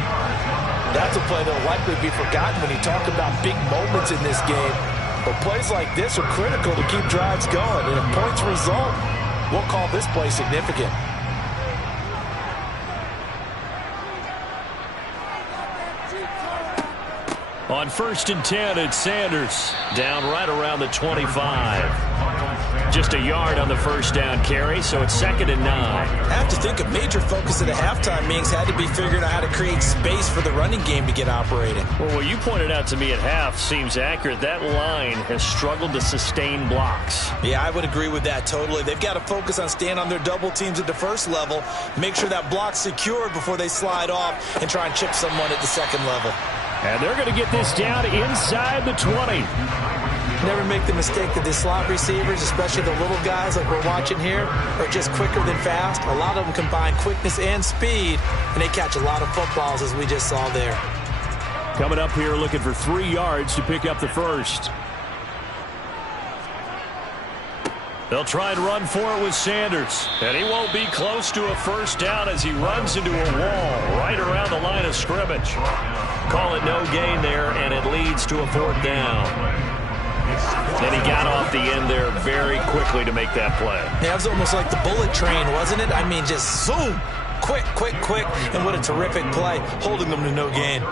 That's a play that will likely be forgotten when you talk about big moments in this game. But plays like this are critical to keep drives going. And if points result, we'll call this play significant. On 1st and 10, it's Sanders. Down right around the 25. Just a yard on the 1st down carry, so it's 2nd and 9. I have to think a major focus of the halftime meetings had to be figuring out how to create space for the running game to get operating. Well, what you pointed out to me at half seems accurate. That line has struggled to sustain blocks. Yeah, I would agree with that totally. They've got to focus on staying on their double teams at the 1st level, make sure that block's secured before they slide off and try and chip someone at the 2nd level. And they're going to get this down inside the 20. Never make the mistake that the slot receivers, especially the little guys like we're watching here, are just quicker than fast. A lot of them combine quickness and speed, and they catch a lot of footballs, as we just saw there. Coming up here looking for 3 yards to pick up the 1st. They'll try and run for it with Sanders. And he won't be close to a 1st down as he runs into a wall right around the line of scrimmage. Call it no gain there, and it leads to a 4th down. And he got off the end there very quickly to make that play. Yeah, it was almost like the bullet train, wasn't it? I mean, just zoom. Quick, quick, quick. And what a terrific play, holding them to no gain.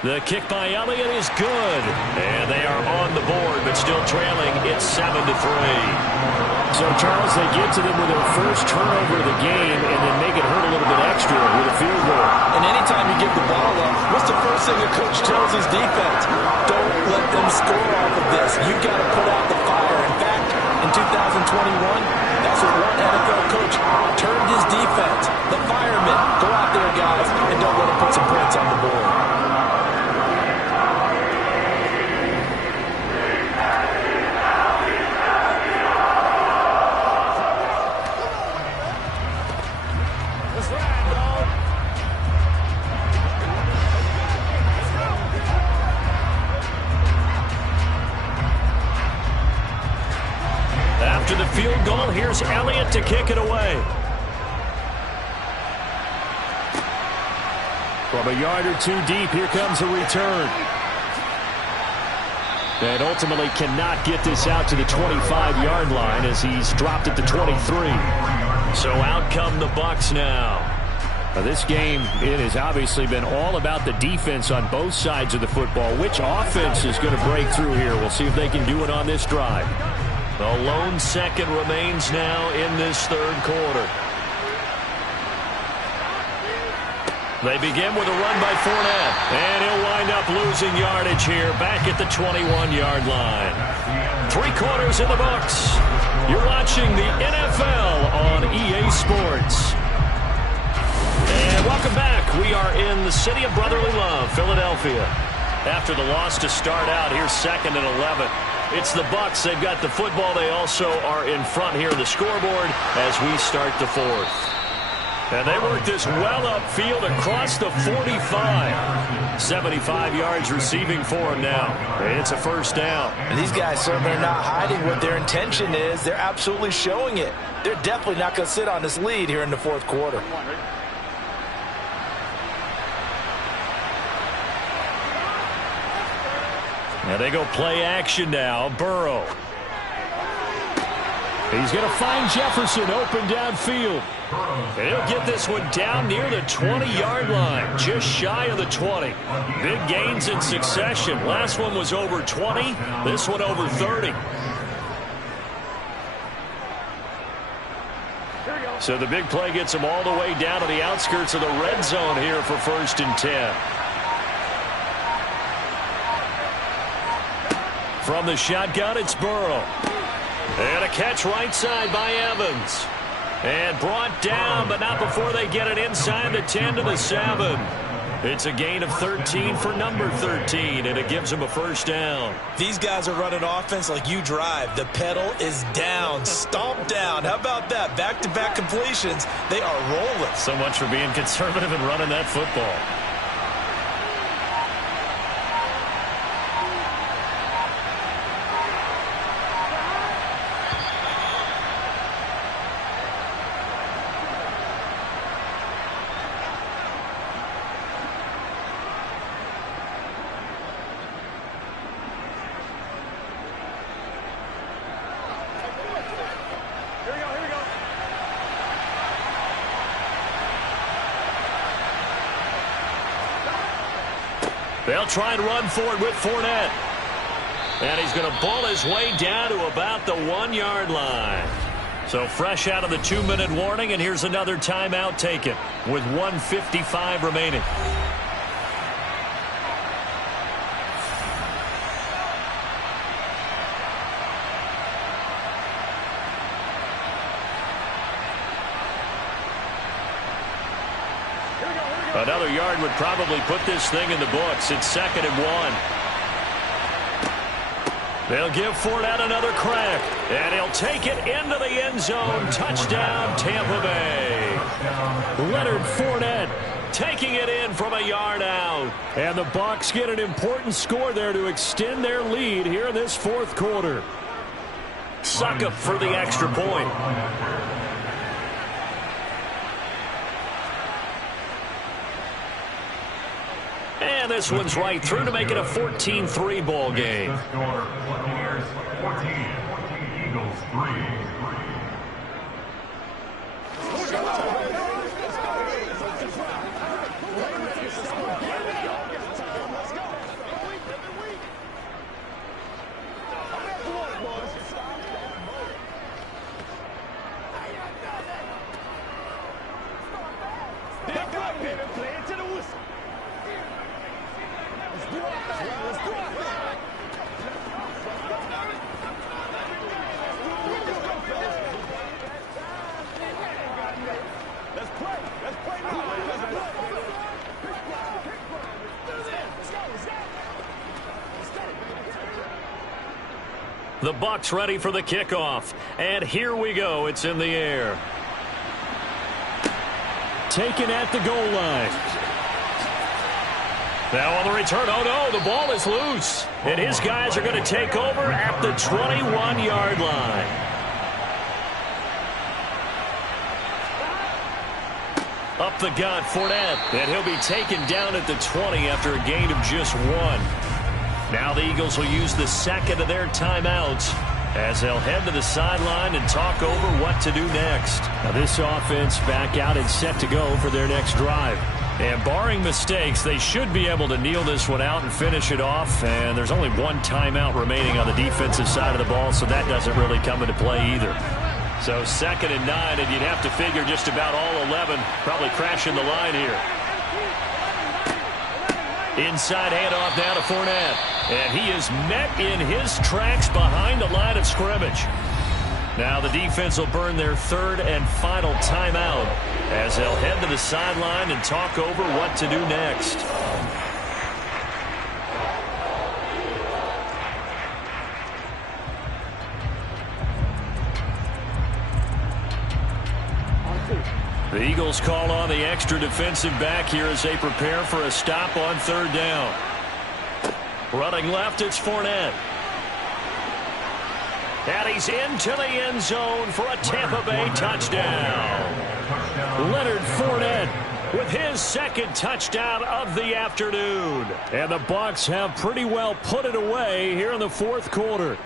The kick by Elliott is good. And they are on the board, but still trailing. It's 7-3. So, Charles, they get to them with their 1st turnover of the game and then make it hurt a little bit extra with a field goal. And anytime you give the ball up, what's the first thing a coach tells his defense? Don't let them score off of this. You've got to put out the fire. In fact, in 2021, that's what one NFL coach turned his defense. The firemen. Go out there, guys, and don't let them put some points on the board. Field goal. Here's Elliott to kick it away. From a yard or two deep, here comes a return. And ultimately cannot get this out to the 25-yard line as he's dropped at the 23. So out come the Bucs now. Now this game, it has obviously been all about the defense on both sides of the football. Which offense is going to break through here? We'll see if they can do it on this drive. The lone second remains now in this third quarter. They begin with a run by Fournette, and he'll wind up losing yardage here back at the 21-yard line. 3 quarters in the books. You're watching the NFL on EA Sports. And welcome back. We are in the city of brotherly love, Philadelphia. After the loss to start out, here's 2nd and 11. It's the Bucs. They've got the football. They also are in front here in the scoreboard as we start the 4th. And they work this well upfield across the 45. 75 yards receiving for him now. It's a first down. And these guys certainly are not hiding what their intention is. They're absolutely showing it. They're definitely not going to sit on this lead here in the 4th quarter. Now they go play action now. Burrow. He's going to find Jefferson open downfield. And he'll get this one down near the 20-yard line, just shy of the 20. Big gains in succession. Last one was over 20. This one over 30. So the big play gets him all the way down to the outskirts of the red zone here for 1st and 10. From the shotgun, it's Burrow. And a catch right side by Evans. And brought down, but not before they get it inside the 10 to the 7. It's a gain of 13 for number 13, and it gives them a first down. These guys are running offense like you drive. The pedal is down, stomp down. How about that? Back-to-back completions. They are rolling. So much for being conservative and running that football. They'll try and run for it with Fournette. And he's going to ball his way down to about the 1-yard line. So fresh out of the 2-minute warning, and here's another timeout taken with 1:55 remaining. Another yard would probably put this thing in the books. It's 2nd and 1. They'll give Fournette another crack, and he'll take it into the end zone. Touchdown, Tampa Bay. Leonard Fournette taking it in from a yard out. And the Bucs get an important score there to extend their lead here in this 4th quarter. Succop for the extra point. And this one's right through to make it a 14-3 ball game. Buccaneers 14, Eagles 3. The Bucs ready for the kickoff. And here we go. It's in the air. Taken at the goal line. Now on the return. Oh, no, the ball is loose. And his guys are going to take over at the 21-yard line. Up the gut, Fournette. And he'll be taken down at the 20 after a gain of just 1. Now the Eagles will use the second of their timeouts as they'll head to the sideline and talk over what to do next. Now this offense back out and set to go for their next drive. And barring mistakes, they should be able to kneel this one out and finish it off. And there's only one timeout remaining on the defensive side of the ball, so that doesn't really come into play either. So 2nd and 9, and you'd have to figure just about all 11 probably crashing the line here. Inside handoff now to Fournette. And he is met in his tracks behind the line of scrimmage. Now the defense will burn their 3rd and final timeout as they'll head to the sideline and talk over what to do next. The Eagles call on the extra defensive back here as they prepare for a stop on 3rd down. Running left, it's Fournette. And he's into the end zone for a Tampa Bay touchdown. Leonard Fournette with his 2nd touchdown of the afternoon. And the Bucs have pretty well put it away here in the 4th quarter.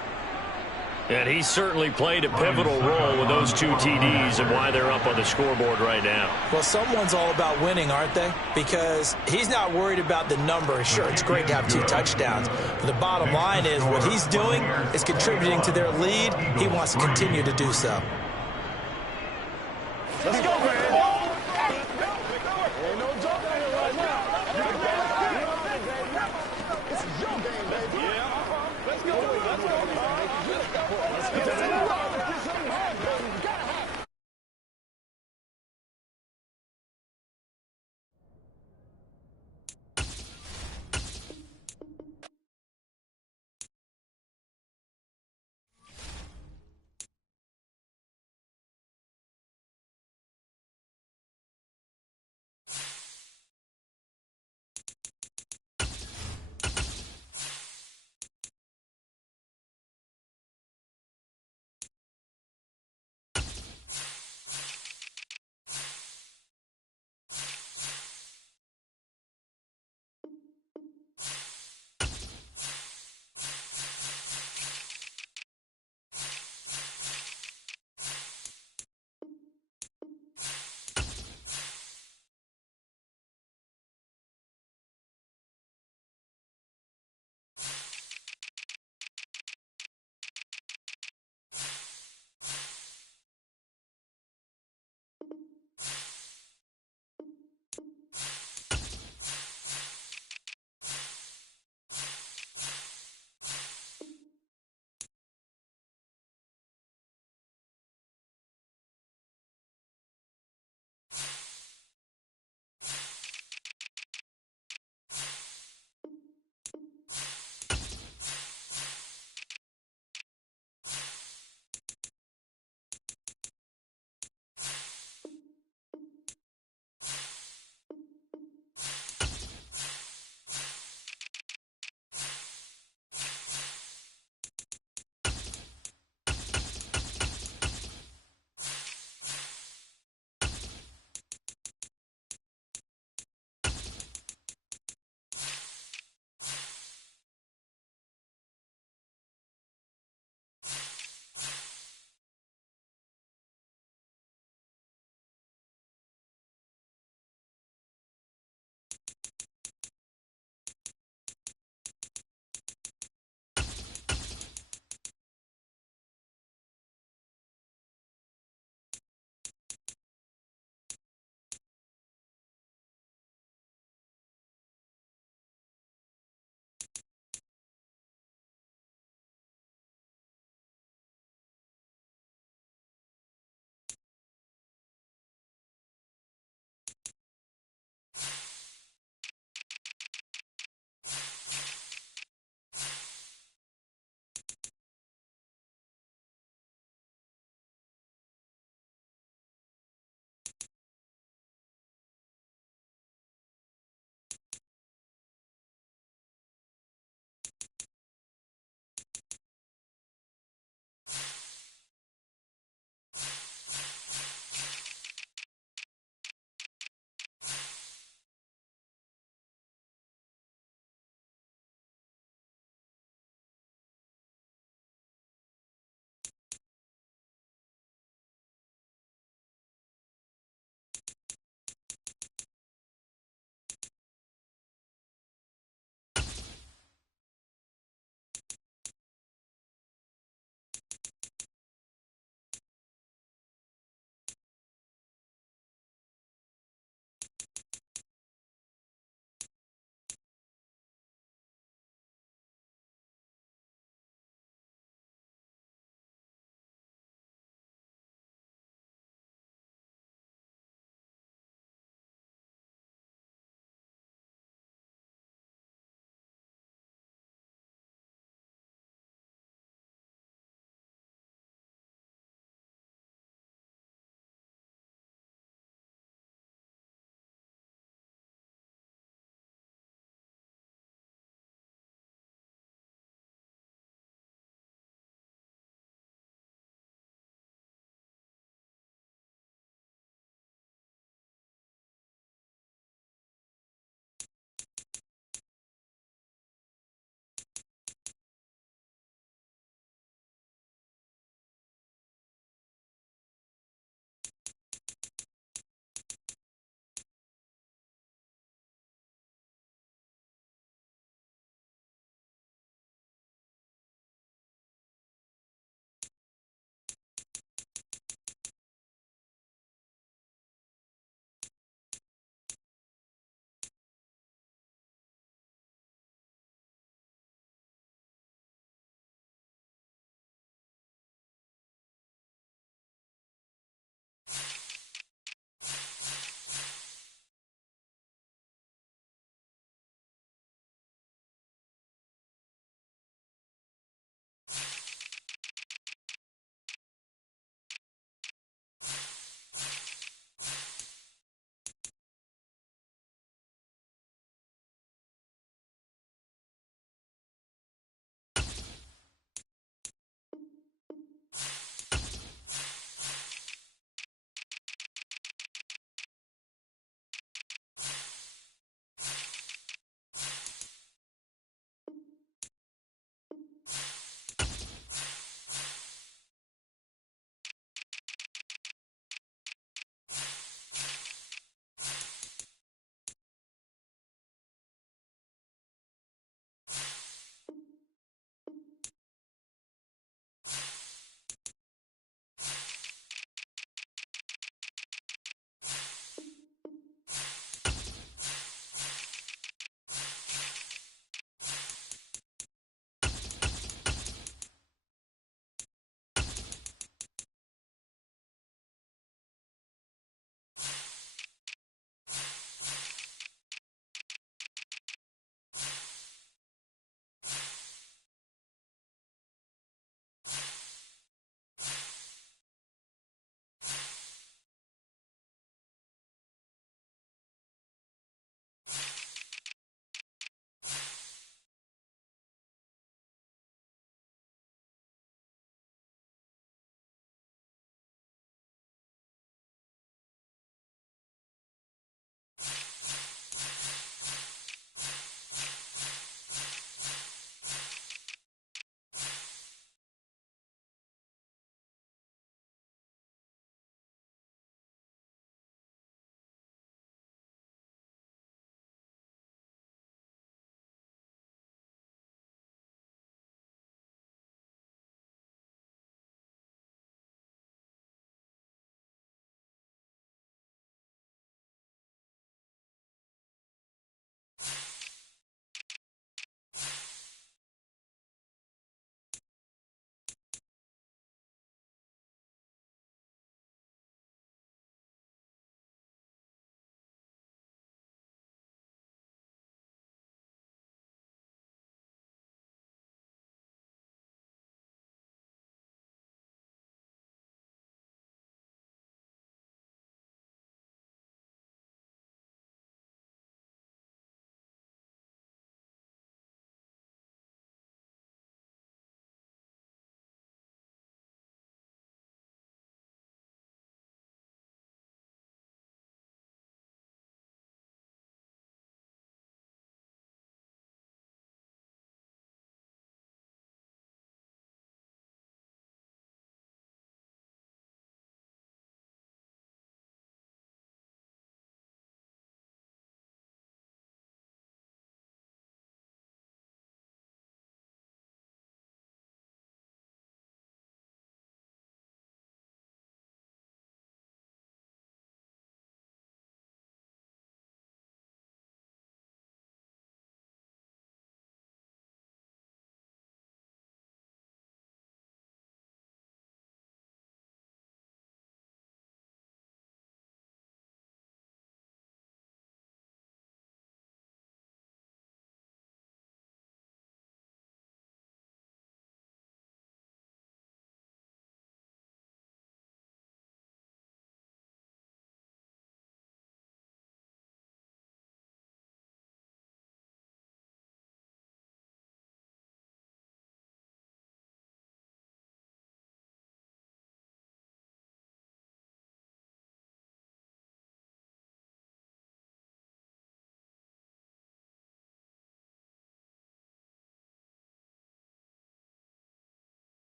And he certainly played a pivotal role with those 2 TDs and why they're up on the scoreboard right now. Well, someone's all about winning, aren't they? Because he's not worried about the number. Sure, it's great to have 2 touchdowns. But the bottom line is what he's doing is contributing to their lead. He wants to continue to do so. Let's go, man.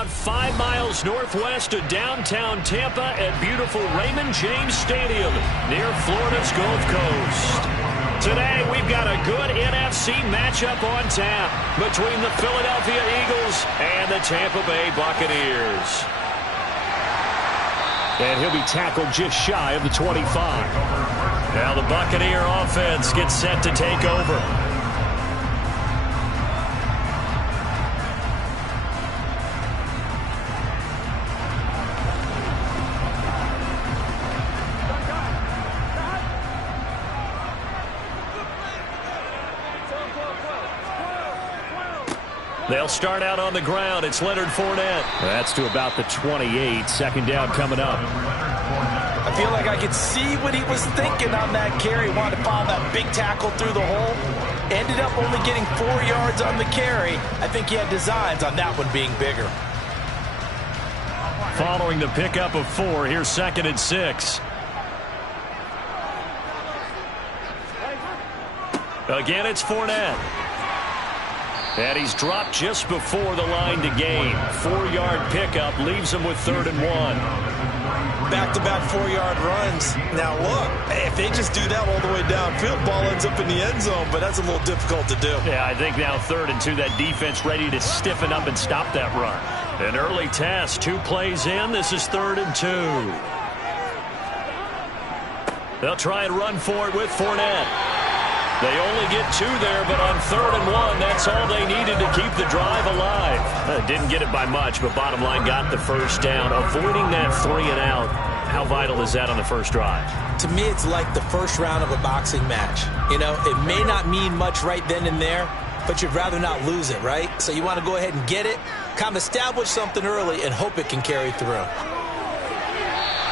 about 5 miles northwest of downtown Tampa at beautiful Raymond James Stadium near Florida's Gulf Coast. Today, we've got a good NFC matchup on tap between the Philadelphia Eagles and the Tampa Bay Buccaneers. And he'll be tackled just shy of the 25. Now the Buccaneer offense gets set to take over. They'll start out on the ground. It's Leonard Fournette. That's to about the 28. Second down coming up. I feel like I could see what he was thinking on that carry. Wanted to follow that big tackle through the hole. Ended up only getting 4 yards on the carry. I think he had designs on that one being bigger. Following the pickup of 4, here's 2nd and 6. Again, it's Fournette. And he's dropped just before the line to gain. 4-yard pickup leaves him with 3rd and 1. Back-to-back 4-yard runs. Now look, if they just do that all the way downfield, ball ends up in the end zone, but that's a little difficult to do. Yeah, I think now 3rd and 2, that defense ready to stiffen up and stop that run. An early test, 2 plays in. This is 3rd and 2. They'll try and run for it with Fournette. They only get 2 there, but on 3rd and 1, that's all they needed to keep the drive alive. Didn't get it by much, but bottom line got the first down. Avoiding that 3 and out, how vital is that on the first drive? To me, it's like the first round of a boxing match. You know, it may not mean much right then and there, but you'd rather not lose it, right? So you want to go ahead and get it, kind of establish something early, and hope it can carry through.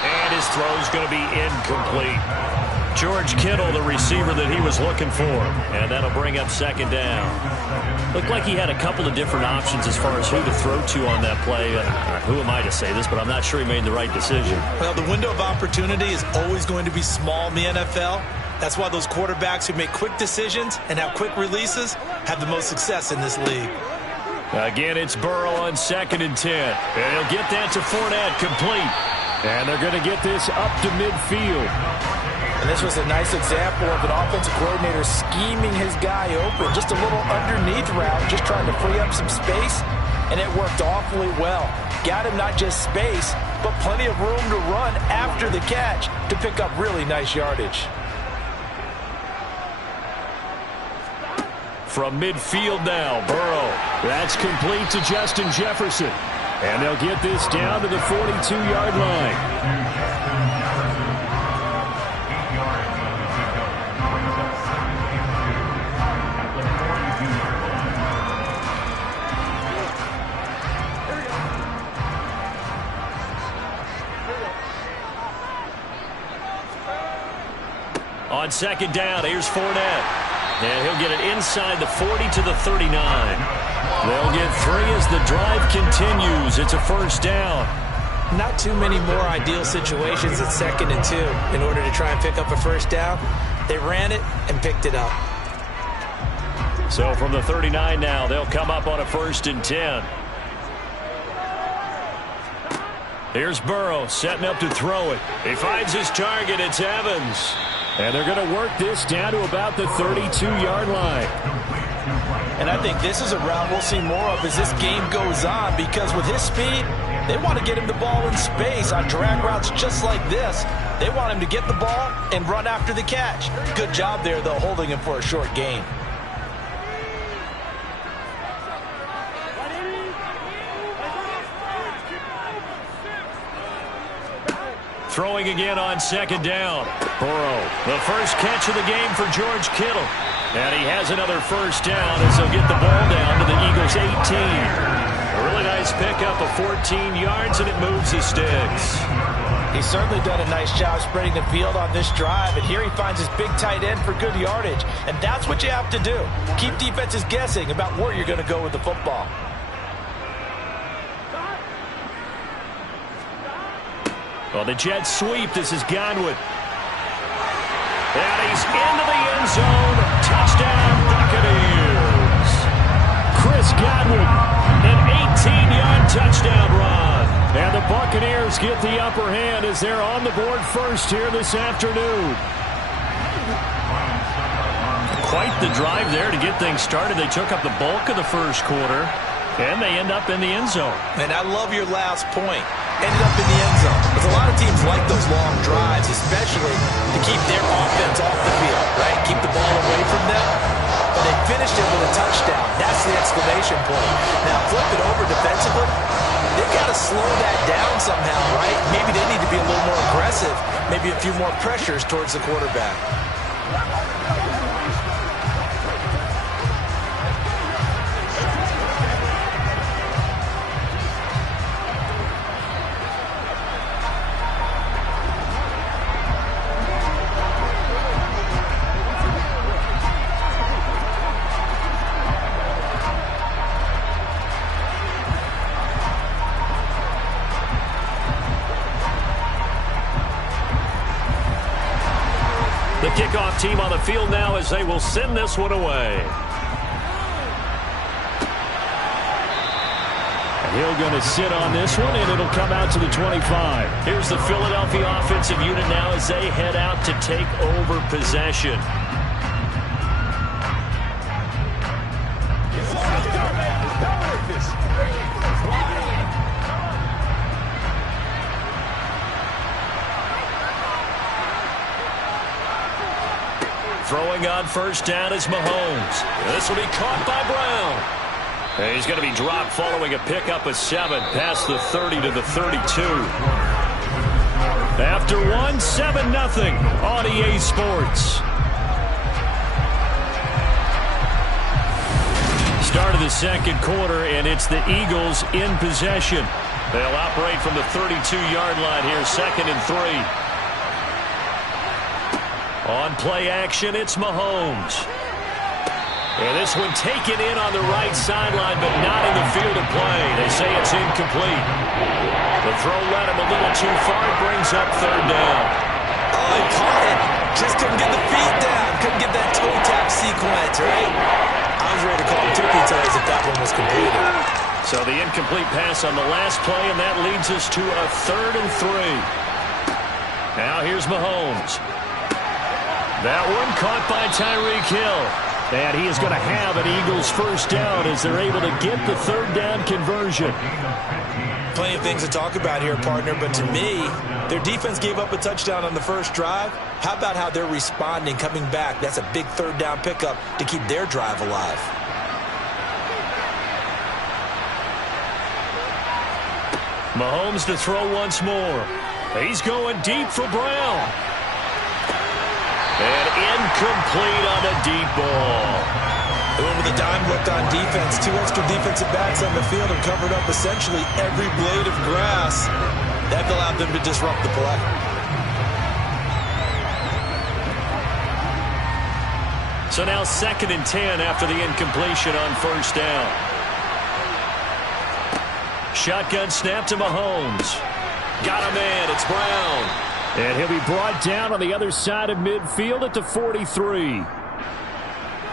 And his throw's going to be incomplete. George Kittle, the receiver that he was looking for. And that'll bring up 2nd down. Looked like he had a couple of different options as far as who to throw to on that play. Who am I to say this, but I'm not sure he made the right decision. Well, the window of opportunity is always going to be small in the NFL. That's why those quarterbacks who make quick decisions and have quick releases have the most success in this league. Again, it's Burrow on 2nd and 10. And he'll get that to Fournette, complete. And they're going to get this up to midfield. And this was a nice example of an offensive coordinator scheming his guy open. Just a little underneath route, just trying to free up some space, and it worked awfully well. Got him not just space, but plenty of room to run after the catch to pick up really nice yardage. From midfield now, Burrow. That's complete to Justin Jefferson. And they'll get this down to the 42-yard line. On 2nd down, here's Fournette. And he'll get it inside the 40 to the 39. They'll get 3 as the drive continues. It's a 1st down. Not too many more ideal situations at 2nd and 2 in order to try and pick up a 1st down. They ran it and picked it up. So from the 39 now, they'll come up on a 1st and 10. Here's Burrow setting up to throw it. He finds his target. It's Evans. And they're going to work this down to about the 32-yard line. And I think this is a route we'll see more of as this game goes on, because with his speed, they want to get him the ball in space on drag routes just like this. They want him to get the ball and run after the catch. Good job there, though, holding him for a short gain. Throwing again on 2nd down. Burrow, the first catch of the game for George Kittle. And he has another 1st down as he'll get the ball down to the Eagles' 18. A really nice pickup of 14 yards, and it moves the sticks. He's certainly done a nice job spreading the field on this drive, and here he finds his big tight end for good yardage. And that's what you have to do. Keep defenses guessing about where you're going to go with the football. Well, the jet sweep. This is Godwin. And he's into the end zone. Touchdown, Buccaneers. Chris Godwin. An 18-yard touchdown And the Buccaneers get the upper hand as they're on the board first here this afternoon. Quite the drive there to get things started. They took up the bulk of the first quarter, and they end up in the end zone. And I love your last point. Ended up in the end zone. Because a lot of teams like those long drives, especially to keep their offense off the field, right? Keep the ball away from them. But they finished it with a touchdown. That's the exclamation point. Now flip it over defensively. They've got to slow that down somehow, right? Maybe they need to be a little more aggressive. Maybe a few more pressures towards the quarterback. The kickoff team on the field now as they will send this one away. And he'll going to sit on this one, and it'll come out to the 25. Here's the Philadelphia offensive unit now as they head out to take over possession. Throwing on first down is Mahomes. This will be caught by Brown. And he's going to be dropped following a pickup of 7 past the 30 to the 32. After 7-0 on EA Sports. Start of the second quarter, and it's the Eagles in possession. They'll operate from the 32-yard line here, 2nd and 3. On play action, it's Mahomes. And this one taken in on the right sideline, but not in the field of play. They say it's incomplete. The throw led him a little too far. It brings up 3rd down. Oh, he caught it. Just couldn't get the feet down. Couldn't get that toe tap sequence, right? I was ready to call him tippy toes if that one was completed. So the incomplete pass on the last play, and that leads us to a 3rd and 3. Now here's Mahomes. That one caught by Tyreek Hill. And he is going to have an Eagles first down as they're able to get the 3rd down conversion. Plenty of things to talk about here, partner, but to me, their defense gave up a touchdown on the first drive. How about how they're responding, coming back? That's a big 3rd down pickup to keep their drive alive. Mahomes to throw once more. He's going deep for Brown. And incomplete on a deep ball. With a dime look on defense, 2 extra defensive backs on the field and covered up essentially every blade of grass. That allowed them to disrupt the play. So now 2nd and 10 after the incompletion on first down. Shotgun snap to Mahomes. Got a man. It's Brown. And he'll be brought down on the other side of midfield at the 43.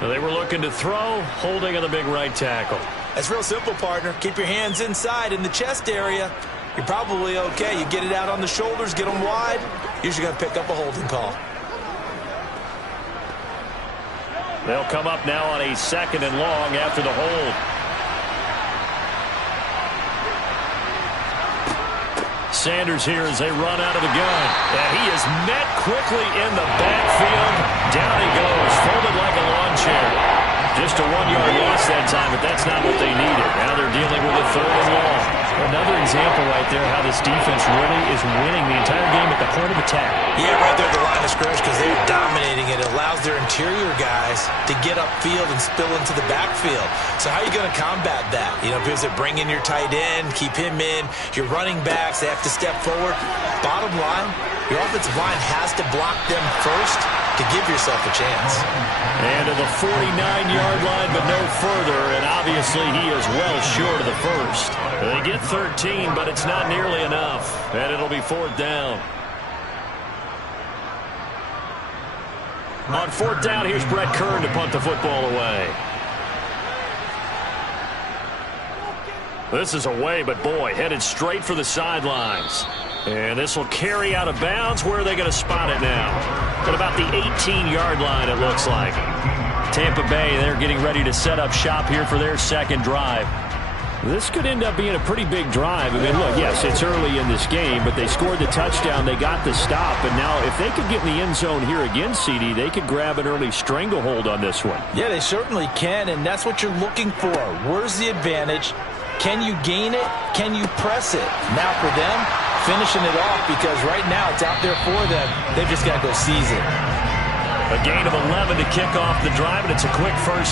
They were looking to throw, holding on the big right tackle. That's real simple, partner. Keep your hands inside in the chest area. You're probably okay. You get it out on the shoulders, get them wide. Usually going to pick up a holding call. They'll come up now on a 2nd and long after the hold. Sanders here as they run out of the gun. And he is met quickly in the backfield. Down he goes, folded like a lawn chair. Just a 1-yard loss that time, but that's not what they needed. Now they're dealing with a 3rd and long. Another example right there how this defense really is winning the entire game at the point of attack. Yeah, right there at the line of scrimmage because they're dominating it. It allows their interior guys to get upfield and spill into the backfield. So how are you going to combat that? You know, because they bring in your tight end, keep him in. Your running backs, they have to step forward. Bottom line, your offensive line has to block them first to give yourself a chance. And to the 49-yard line, but no further. And obviously he is well short of the first. They get 13, but it's not nearly enough. And it'll be 4th down. On 4th down, here's Brett Kern to punt the football away. This is away, but boy, headed straight for the sidelines. And this will carry out of bounds. Where are they going to spot it now? At about the 18-yard line, it looks like. Tampa Bay, they're getting ready to set up shop here for their second drive. This could end up being a pretty big drive. I mean, look, yes, it's early in this game, but they scored the touchdown. They got the stop. And now if they could get in the end zone here again, CD, they could grab an early stranglehold on this one. Yeah, they certainly can, and that's what you're looking for. Where's the advantage? Can you gain it? Can you press it? Now for them, finishing it off, because right now it's out there for them. They've just got to go seize it. A gain of 11 to kick off the drive, and it's a quick first.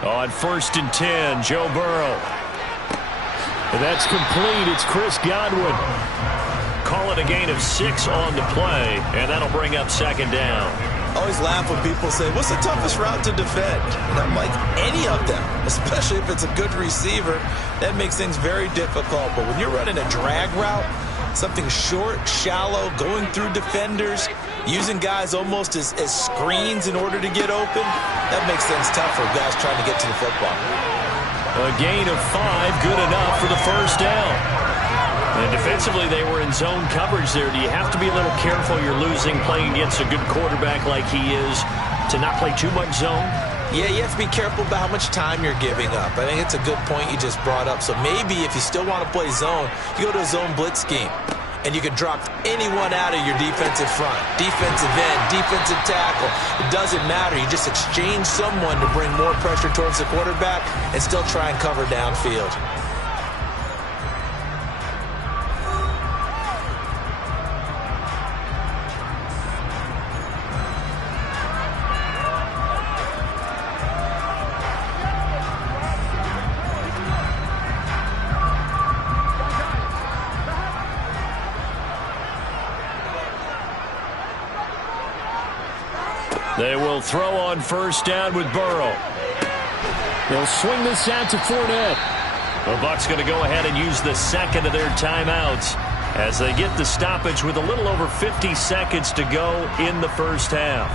On 1st and 10, Joe Burrow. And that's complete. It's Chris Godwin. Call it a gain of 6 on the play, and that'll bring up second down. I always laugh when people say, what's the toughest route to defend? And I'm like, any of them, especially if it's a good receiver. That makes things very difficult. But when you're running a drag route, something short, shallow, going through defenders, using guys almost as screens in order to get open, that makes things tough for guys trying to get to the football. A gain of 5, good enough for the first down. And defensively, they were in zone coverage there. Do you have to be a little careful you're losing playing against a good quarterback like he is to not play too much zone? Yeah, you have to be careful about how much time you're giving up. I think it's a good point you just brought up. So maybe if you still want to play zone, you go to a zone blitz scheme. And you can drop anyone out of your defensive front. Defensive end, defensive tackle. It doesn't matter. You just exchange someone to bring more pressure towards the quarterback and still try and cover downfield. They will throw on 1st down with Burrow. They'll swing this out to Fournette. The Bucs going to go ahead and use the second of their timeouts. as they get the stoppage with a little over 50 seconds to go in the first half.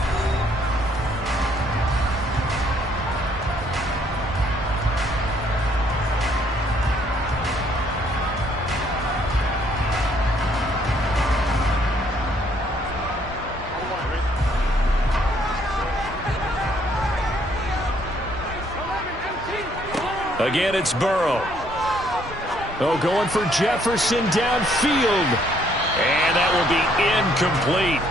Again, it's Burrow. Oh, going for Jefferson downfield. And that will be incomplete.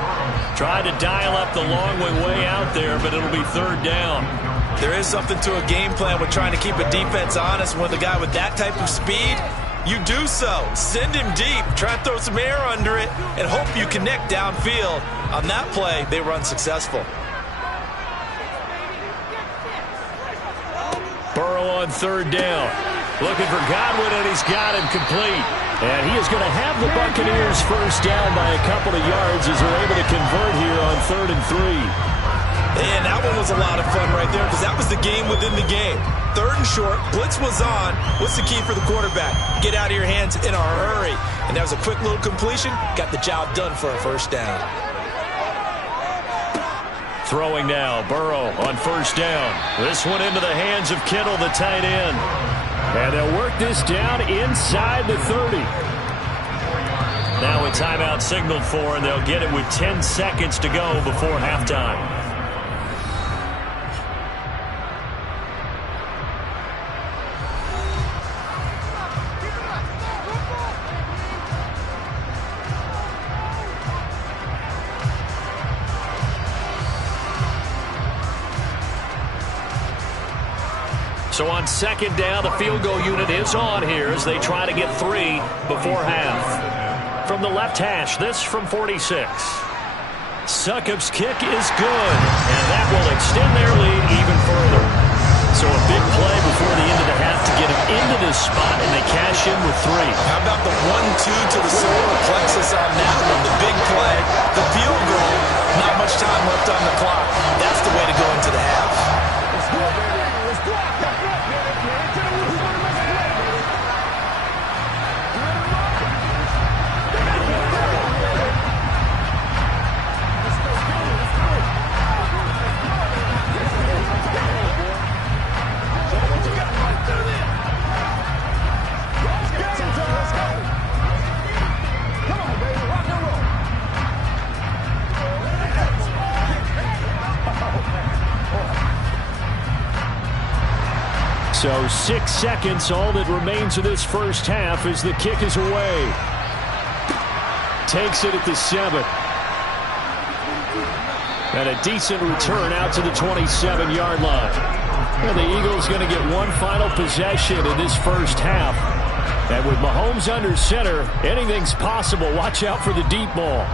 Tried to dial up the long way out there, but it'll be third down. There is something to a game plan with trying to keep a defense honest. With a guy with that type of speed, you do so. Send him deep. Try to throw some air under it and hope you connect downfield. On that play, they were unsuccessful. Burrow on third down. Looking for Godwin, and he's got him complete. And he is going to have the Buccaneers first down by a couple of yards as they're able to convert here on 3rd and 3. And that one was a lot of fun right there because that was the game within the game. 3rd and short, blitz was on. What's the key for the quarterback? Get out of your hands in a hurry. And that was a quick little completion. Got the job done for a first down. Throwing now, Burrow on first down. This one into the hands of Kittle, the tight end. And they'll work this down inside the 30. Now a timeout signaled for, and they'll get it with 10 seconds to go before halftime. So on second down, the field goal unit is on here as they try to get 3 before half. From the left hash, this from 46. Succop's kick is good, and that will extend their lead even further. So a big play before the end of the half to get them into this spot, and they cash in with 3. How about the 1-2 to the solar plexus on that one? The big play, the field goal, not much time left on the clock. That's the way to go into the half. So 6 seconds, all that remains of this first half as the kick is away. Takes it at the 7. And a decent return out to the 27-yard line. And the Eagles going to get one final possession in this first half. And with Mahomes under center, anything's possible. Watch out for the deep ball.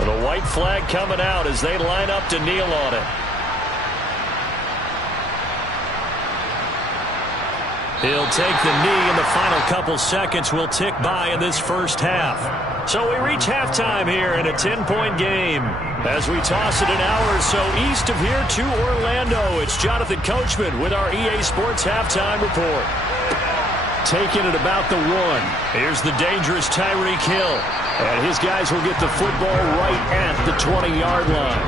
The white flag coming out as they line up to kneel on it. He'll take the knee, and the final couple seconds will tick by in this first half. So we reach halftime here in a 10-point game. As we toss it an hour or so east of here to Orlando, it's Jonathan Coachman with our EA Sports Halftime Report. Taking it about the 1. Here's the dangerous Tyreek Hill. And his guys will get the football right at the 20-yard line.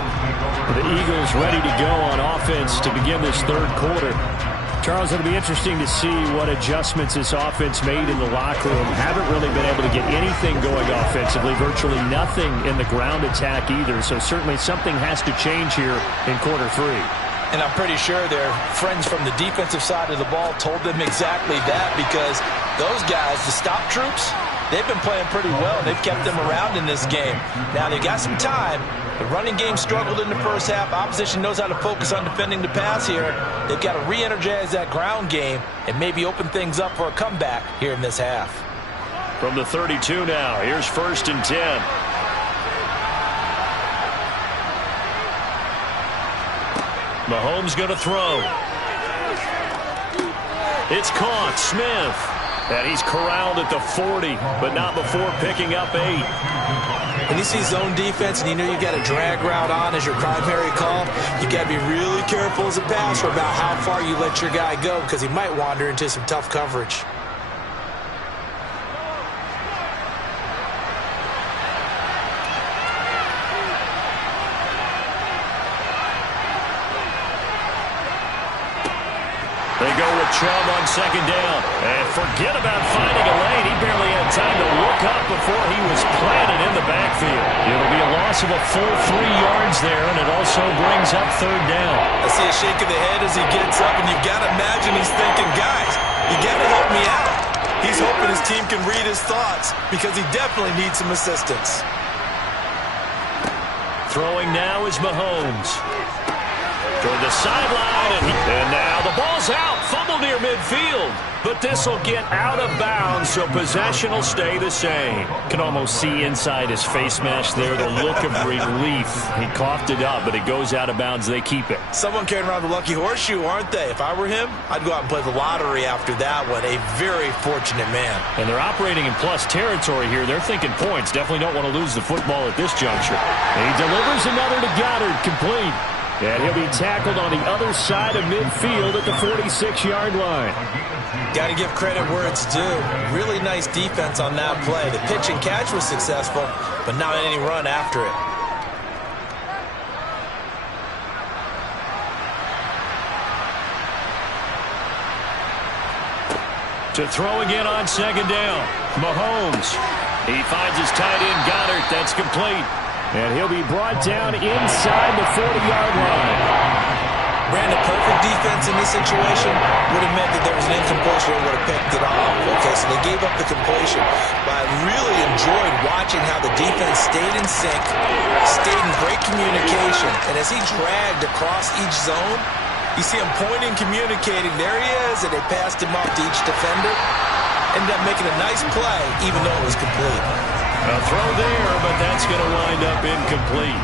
The Eagles ready to go on offense to begin this third quarter. Charles, it'll be interesting to see what adjustments this offense made in the locker room. Haven't really been able to get anything going offensively, virtually nothing in the ground attack either. So certainly something has to change here in quarter 3. And I'm pretty sure their friends from the defensive side of the ball told them exactly that, because those guys, the stop troops, they've been playing pretty well. They've kept them around in this game. Now they got some time. The running game struggled in the first half. Opposition knows how to focus on defending the pass here. They've got to re-energize that ground game and maybe open things up for a comeback here in this half. From the 32 now, here's 1st and 10. Mahomes going to throw. It's caught. Smith. And he's corralled at the 40, but not before picking up 8. When you see zone defense and you know you got a drag route on as your primary call, you got to be really careful as a passer about how far you let your guy go because he might wander into some tough coverage. They go with Chubb on second down. And forget about finding a lane. He barely had time to look up before he was planted in the backfield. It'll be a loss of a full 3 yards there, and it also brings up third down. I see a shake of the head as he gets up, and you've got to imagine he's thinking, guys, you got to help me out. He's hoping his team can read his thoughts because he definitely needs some assistance. Throwing now is Mahomes. Toward the sideline, and now the ball's out. Fumble near midfield. But this will get out of bounds, so possession will stay the same. Can almost see inside his face mask there the look of relief. He coughed it up, but it goes out of bounds. They keep it. Someone carrying around the lucky horseshoe, aren't they? If I were him, I'd go out and play the lottery after that one. A very fortunate man. And they're operating in plus territory here. They're thinking points. Definitely don't want to lose the football at this juncture. He delivers another to Goddard, complete. And he'll be tackled on the other side of midfield at the 46-yard line. Got to give credit where it's due. Really nice defense on that play. The pitch and catch was successful, but not any run after it. To throw again on second down. Mahomes. He finds his tight end, Goddard. That's complete. And he'll be brought down inside the 40-yard line. Ran a perfect defense in this situation. Would have meant that there was an incompletion and would have picked it off. Okay, so they gave up the completion. But I really enjoyed watching how the defense stayed in sync, stayed in great communication. And as he dragged across each zone, you see him pointing, communicating. There he is, and they passed him off to each defender. Ended up making a nice play, even though it was complete. A throw there, but that's going to wind up incomplete.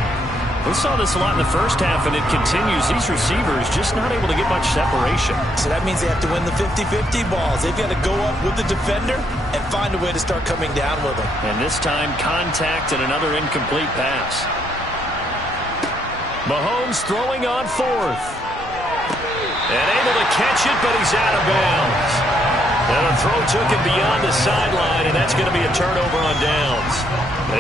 We saw this a lot in the first half, and it continues. These receivers just not able to get much separation. So that means they have to win the 50-50 balls. They've got to go up with the defender and find a way to start coming down with them. And this time, contact and another incomplete pass. Mahomes throwing on fourth. And able to catch it, but he's out of bounds. And a throw took him beyond the sideline, and that's going to be a turnover on downs.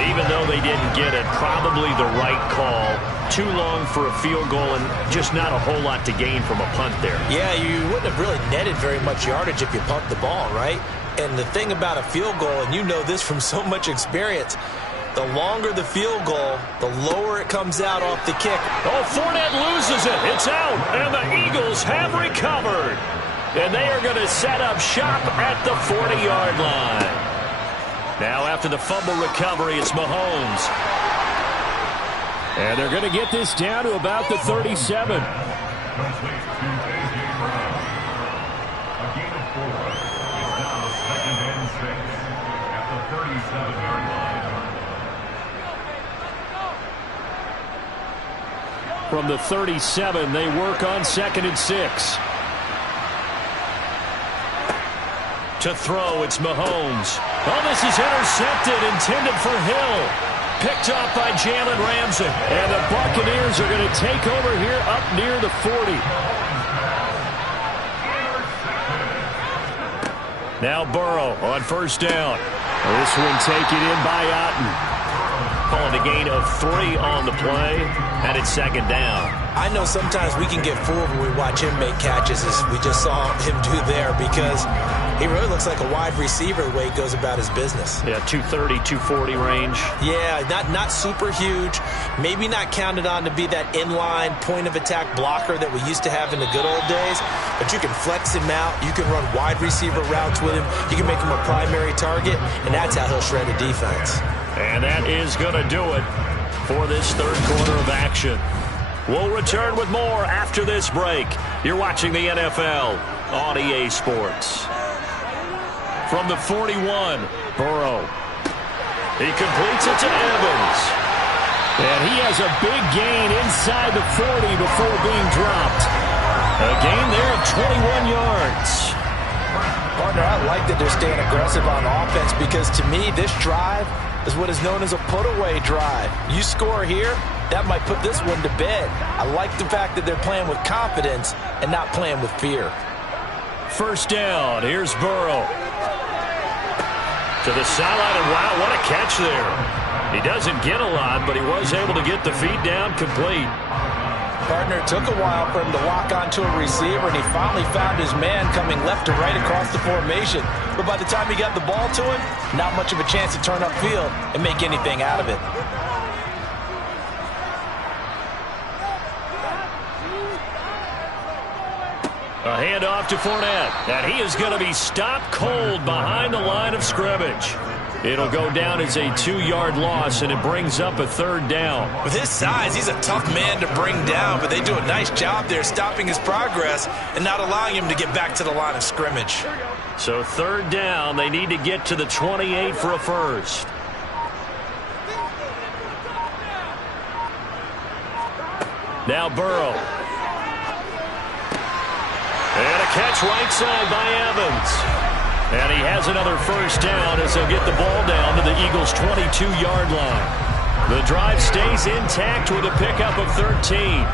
Even though they didn't get it, probably the right call. Too long for a field goal and just not a whole lot to gain from a punt there. Yeah, you wouldn't have really netted very much yardage if you pumped the ball, right? And the thing about a field goal, and you know this from so much experience, the longer the field goal, the lower it comes out off the kick. Oh, Fournette loses it. It's out, and the Eagles have recovered. And they are going to set up shop at the 40-yard line. Now after the fumble recovery, it's Mahomes. And they're going to get this down to about the 37. A gain of 4. It's now 2nd and 6 at the 37-yard line. From the 37, they work on 2nd and 6. To throw, it's Mahomes. Oh, this is intercepted, intended for Hill. Picked off by Jalen Ramsey. And the Buccaneers are going to take over here up near the 40. Now Burrow on first down. This one taken in by Otten. Calling a gain of 3 on the play, and it's 2nd down. I know sometimes we can get fooled when we watch him make catches, as we just saw him do there, because he really looks like a wide receiver the way he goes about his business. Yeah, 230, 240 range. Yeah, not super huge. Maybe not counted on to be that inline point-of-attack blocker that we used to have in the good old days, but you can flex him out. You can run wide receiver routes with him. You can make him a primary target, and that's how he'll shred a defense. And that is going to do it for this third quarter of action. We'll return with more after this break. You're watching the NFL on EA Sports. From the 41, Burrow. He completes it to Evans. And he has a big gain inside the 40 before being dropped. A gain there of 21 yards. Partner, I like that they're staying aggressive on offense because, to me, this drive, is what is known as a put-away drive. You score here, that might put this one to bed. I like the fact that they're playing with confidence and not playing with fear. First down, here's Burrow. To the sideline, and wow, what a catch there. He doesn't get a lot, but he was able to get the feet down complete. Partner, took a while for him to lock onto a receiver, and he finally found his man coming left to right across the formation. But by the time he got the ball to him, not much of a chance to turn upfield and make anything out of it. A handoff to Fournette, and he is going to be stopped cold behind the line of scrimmage. It'll go down as a 2-yard loss, and it brings up a third down. With his size, he's a tough man to bring down, but they do a nice job there stopping his progress and not allowing him to get back to the line of scrimmage. So third down, they need to get to the 28 for a first. Now Burrow. And a catch right side by Evans. And he has another first down as they'll get the ball down to the Eagles' 22-yard line. The drive stays intact with a pickup of 13.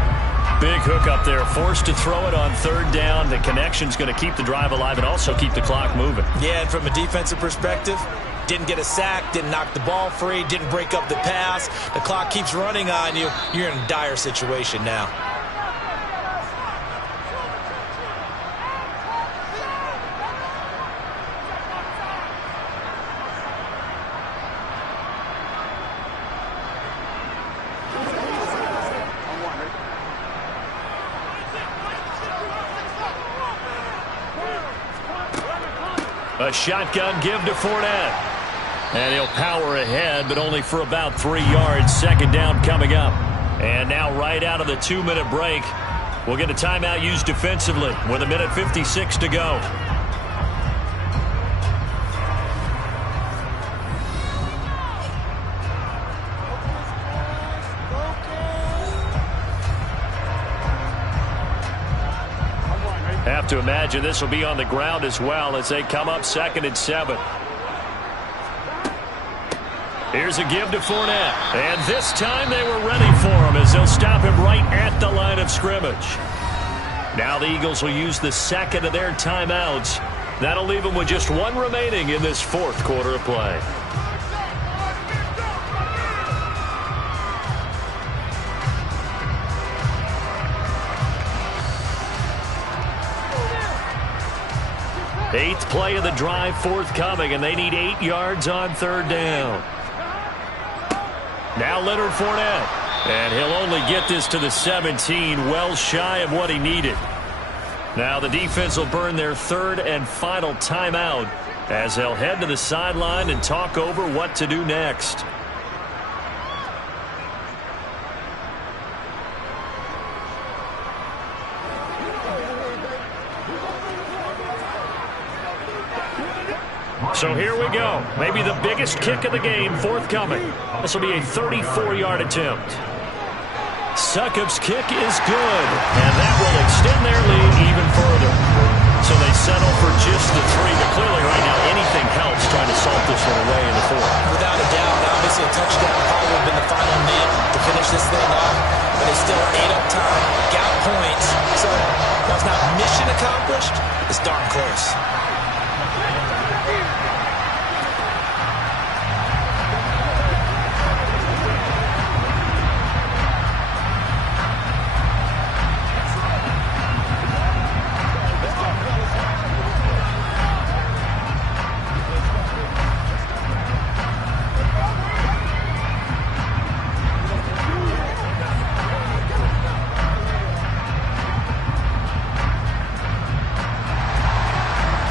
Big hook up there, forced to throw it on third down. The connection's going to keep the drive alive and also keep the clock moving. Yeah, and from a defensive perspective, didn't get a sack, didn't knock the ball free, didn't break up the pass. The clock keeps running on you. You're in a dire situation now. A shotgun give to Fournette. And he'll power ahead, but only for about 3 yards. Second down coming up. And now right out of the 2-minute break, we'll get a timeout used defensively with 1:56 to go. Have to imagine this will be on the ground as well as they come up 2nd and 7. Here's a give to Fournette. And this time they were ready for him as they'll stop him right at the line of scrimmage. Now the Eagles will use the second of their timeouts. That'll leave them with just one remaining in this fourth quarter of play. Eighth play of the drive forthcoming, and they need 8 yards on third down. Now Leonard Fournette, and he'll only get this to the 17, well shy of what he needed. Now the defense will burn their third and final timeout as they'll head to the sideline and talk over what to do next. So here we go. Maybe the biggest kick of the game forthcoming. This will be a 34-yard attempt. Succop's kick is good, and that will extend their lead even further. So they settle for just the 3, but clearly right now anything helps trying to salt this one away in the fourth. Without a doubt, obviously a touchdown probably would have been the final nip to finish this thing off, but they still ate up time, got points. So while it's not mission accomplished, it's darn close.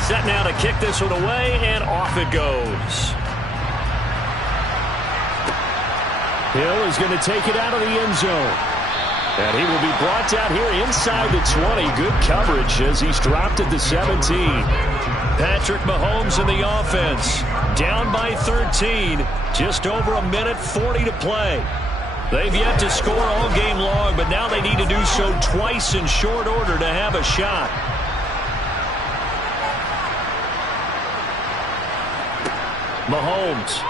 Set now to kick this one away, and off it goes. Hill is going to take it out of the end zone. And he will be brought down here inside the 20. Good coverage as he's dropped at the 17. Patrick Mahomes in the offense. Down by 13. Just over 1:40 to play. They've yet to score all game long, but now they need to do so twice in short order to have a shot. Mahomes.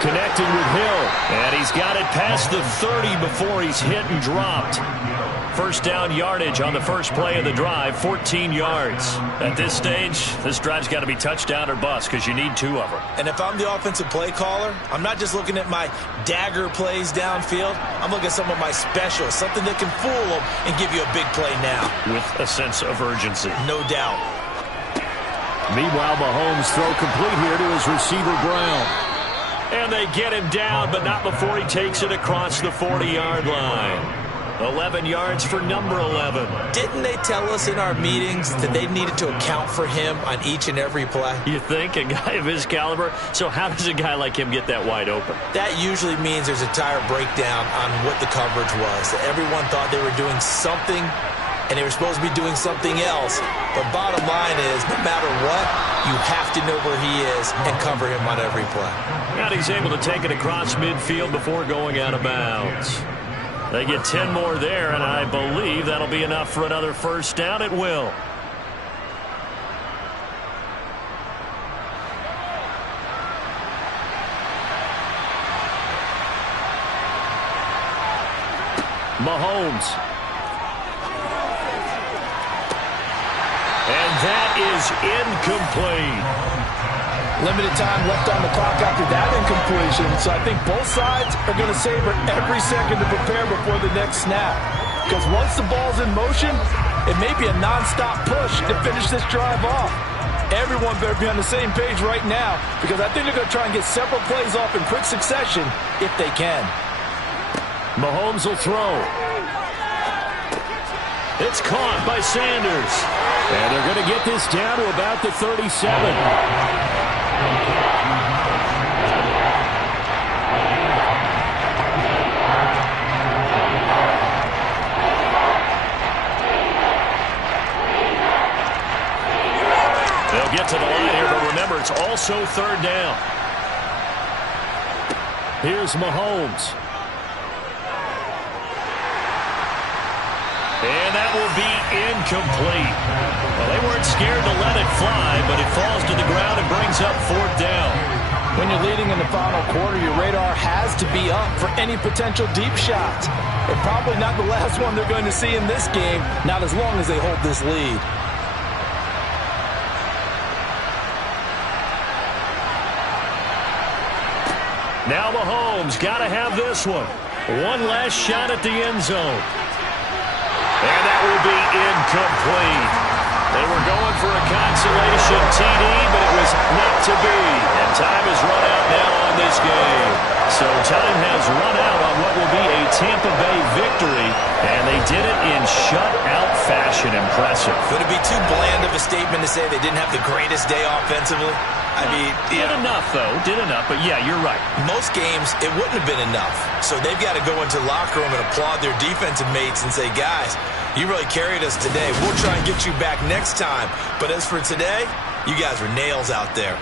connecting with Hill. And he's got it past the 30 before he's hit and dropped. First down yardage on the first play of the drive, 14 yards. At this stage, this drive's got to be touchdown or bust because you need 2 of them. And if I'm the offensive play caller, I'm not just looking at my dagger plays downfield. I'm looking at some of my specials, something that can fool them and give you a big play now. With a sense of urgency. No doubt. Meanwhile, Mahomes throw complete here to his receiver, Brown. And they get him down, but not before he takes it across the 40-yard line. 11 yards for number 11. Didn't they tell us in our meetings that they needed to account for him on each and every play? You think? A guy of his caliber? So how does a guy like him get that wide open? That usually means there's a tire breakdown on what the coverage was. That everyone thought they were doing something, and they were supposed to be doing something else. But bottom line is, no matter what, you have to know where he is and cover him on every play. And he's able to take it across midfield before going out of bounds. They get 10 more there, and I believe that'll be enough for another first down. It will. Mahomes. And that is incomplete. Limited time left on the clock after that incompletion, so I think both sides are going to savor every second to prepare before the next snap. Because once the ball's in motion, it may be a nonstop push to finish this drive off. Everyone better be on the same page right now, because I think they're going to try and get several plays off in quick succession if they can. Mahomes will throw. It's caught by Sanders. And they're going to get this down to about the 37. They'll get to the line here, but remember, it's also third down. Here's Mahomes. And that will be incomplete. Well, they weren't scared to let it fly, but it falls to the ground and brings up fourth down. When you're leading in the final quarter, your radar has to be up for any potential deep shots. And probably not the last one they're going to see in this game, not as long as they hold this lead. Now Mahomes got to have this one. One last shot at the end zone. And that will be incomplete. They were going for a consolation TD, but it was not to be. And time has run out now on this game. So time has run out on what will be a Tampa Bay victory. And they did it in shutout fashion. Impressive. Would it be too bland of a statement to say they didn't have the greatest day offensively? I mean, did enough, though. Did enough. But, yeah, you're right. Most games, it wouldn't have been enough. So they've got to go into the locker room and applaud their defensive mates and say, guys, you really carried us today. We'll try and get you back next time. But as for today, you guys were nails out there.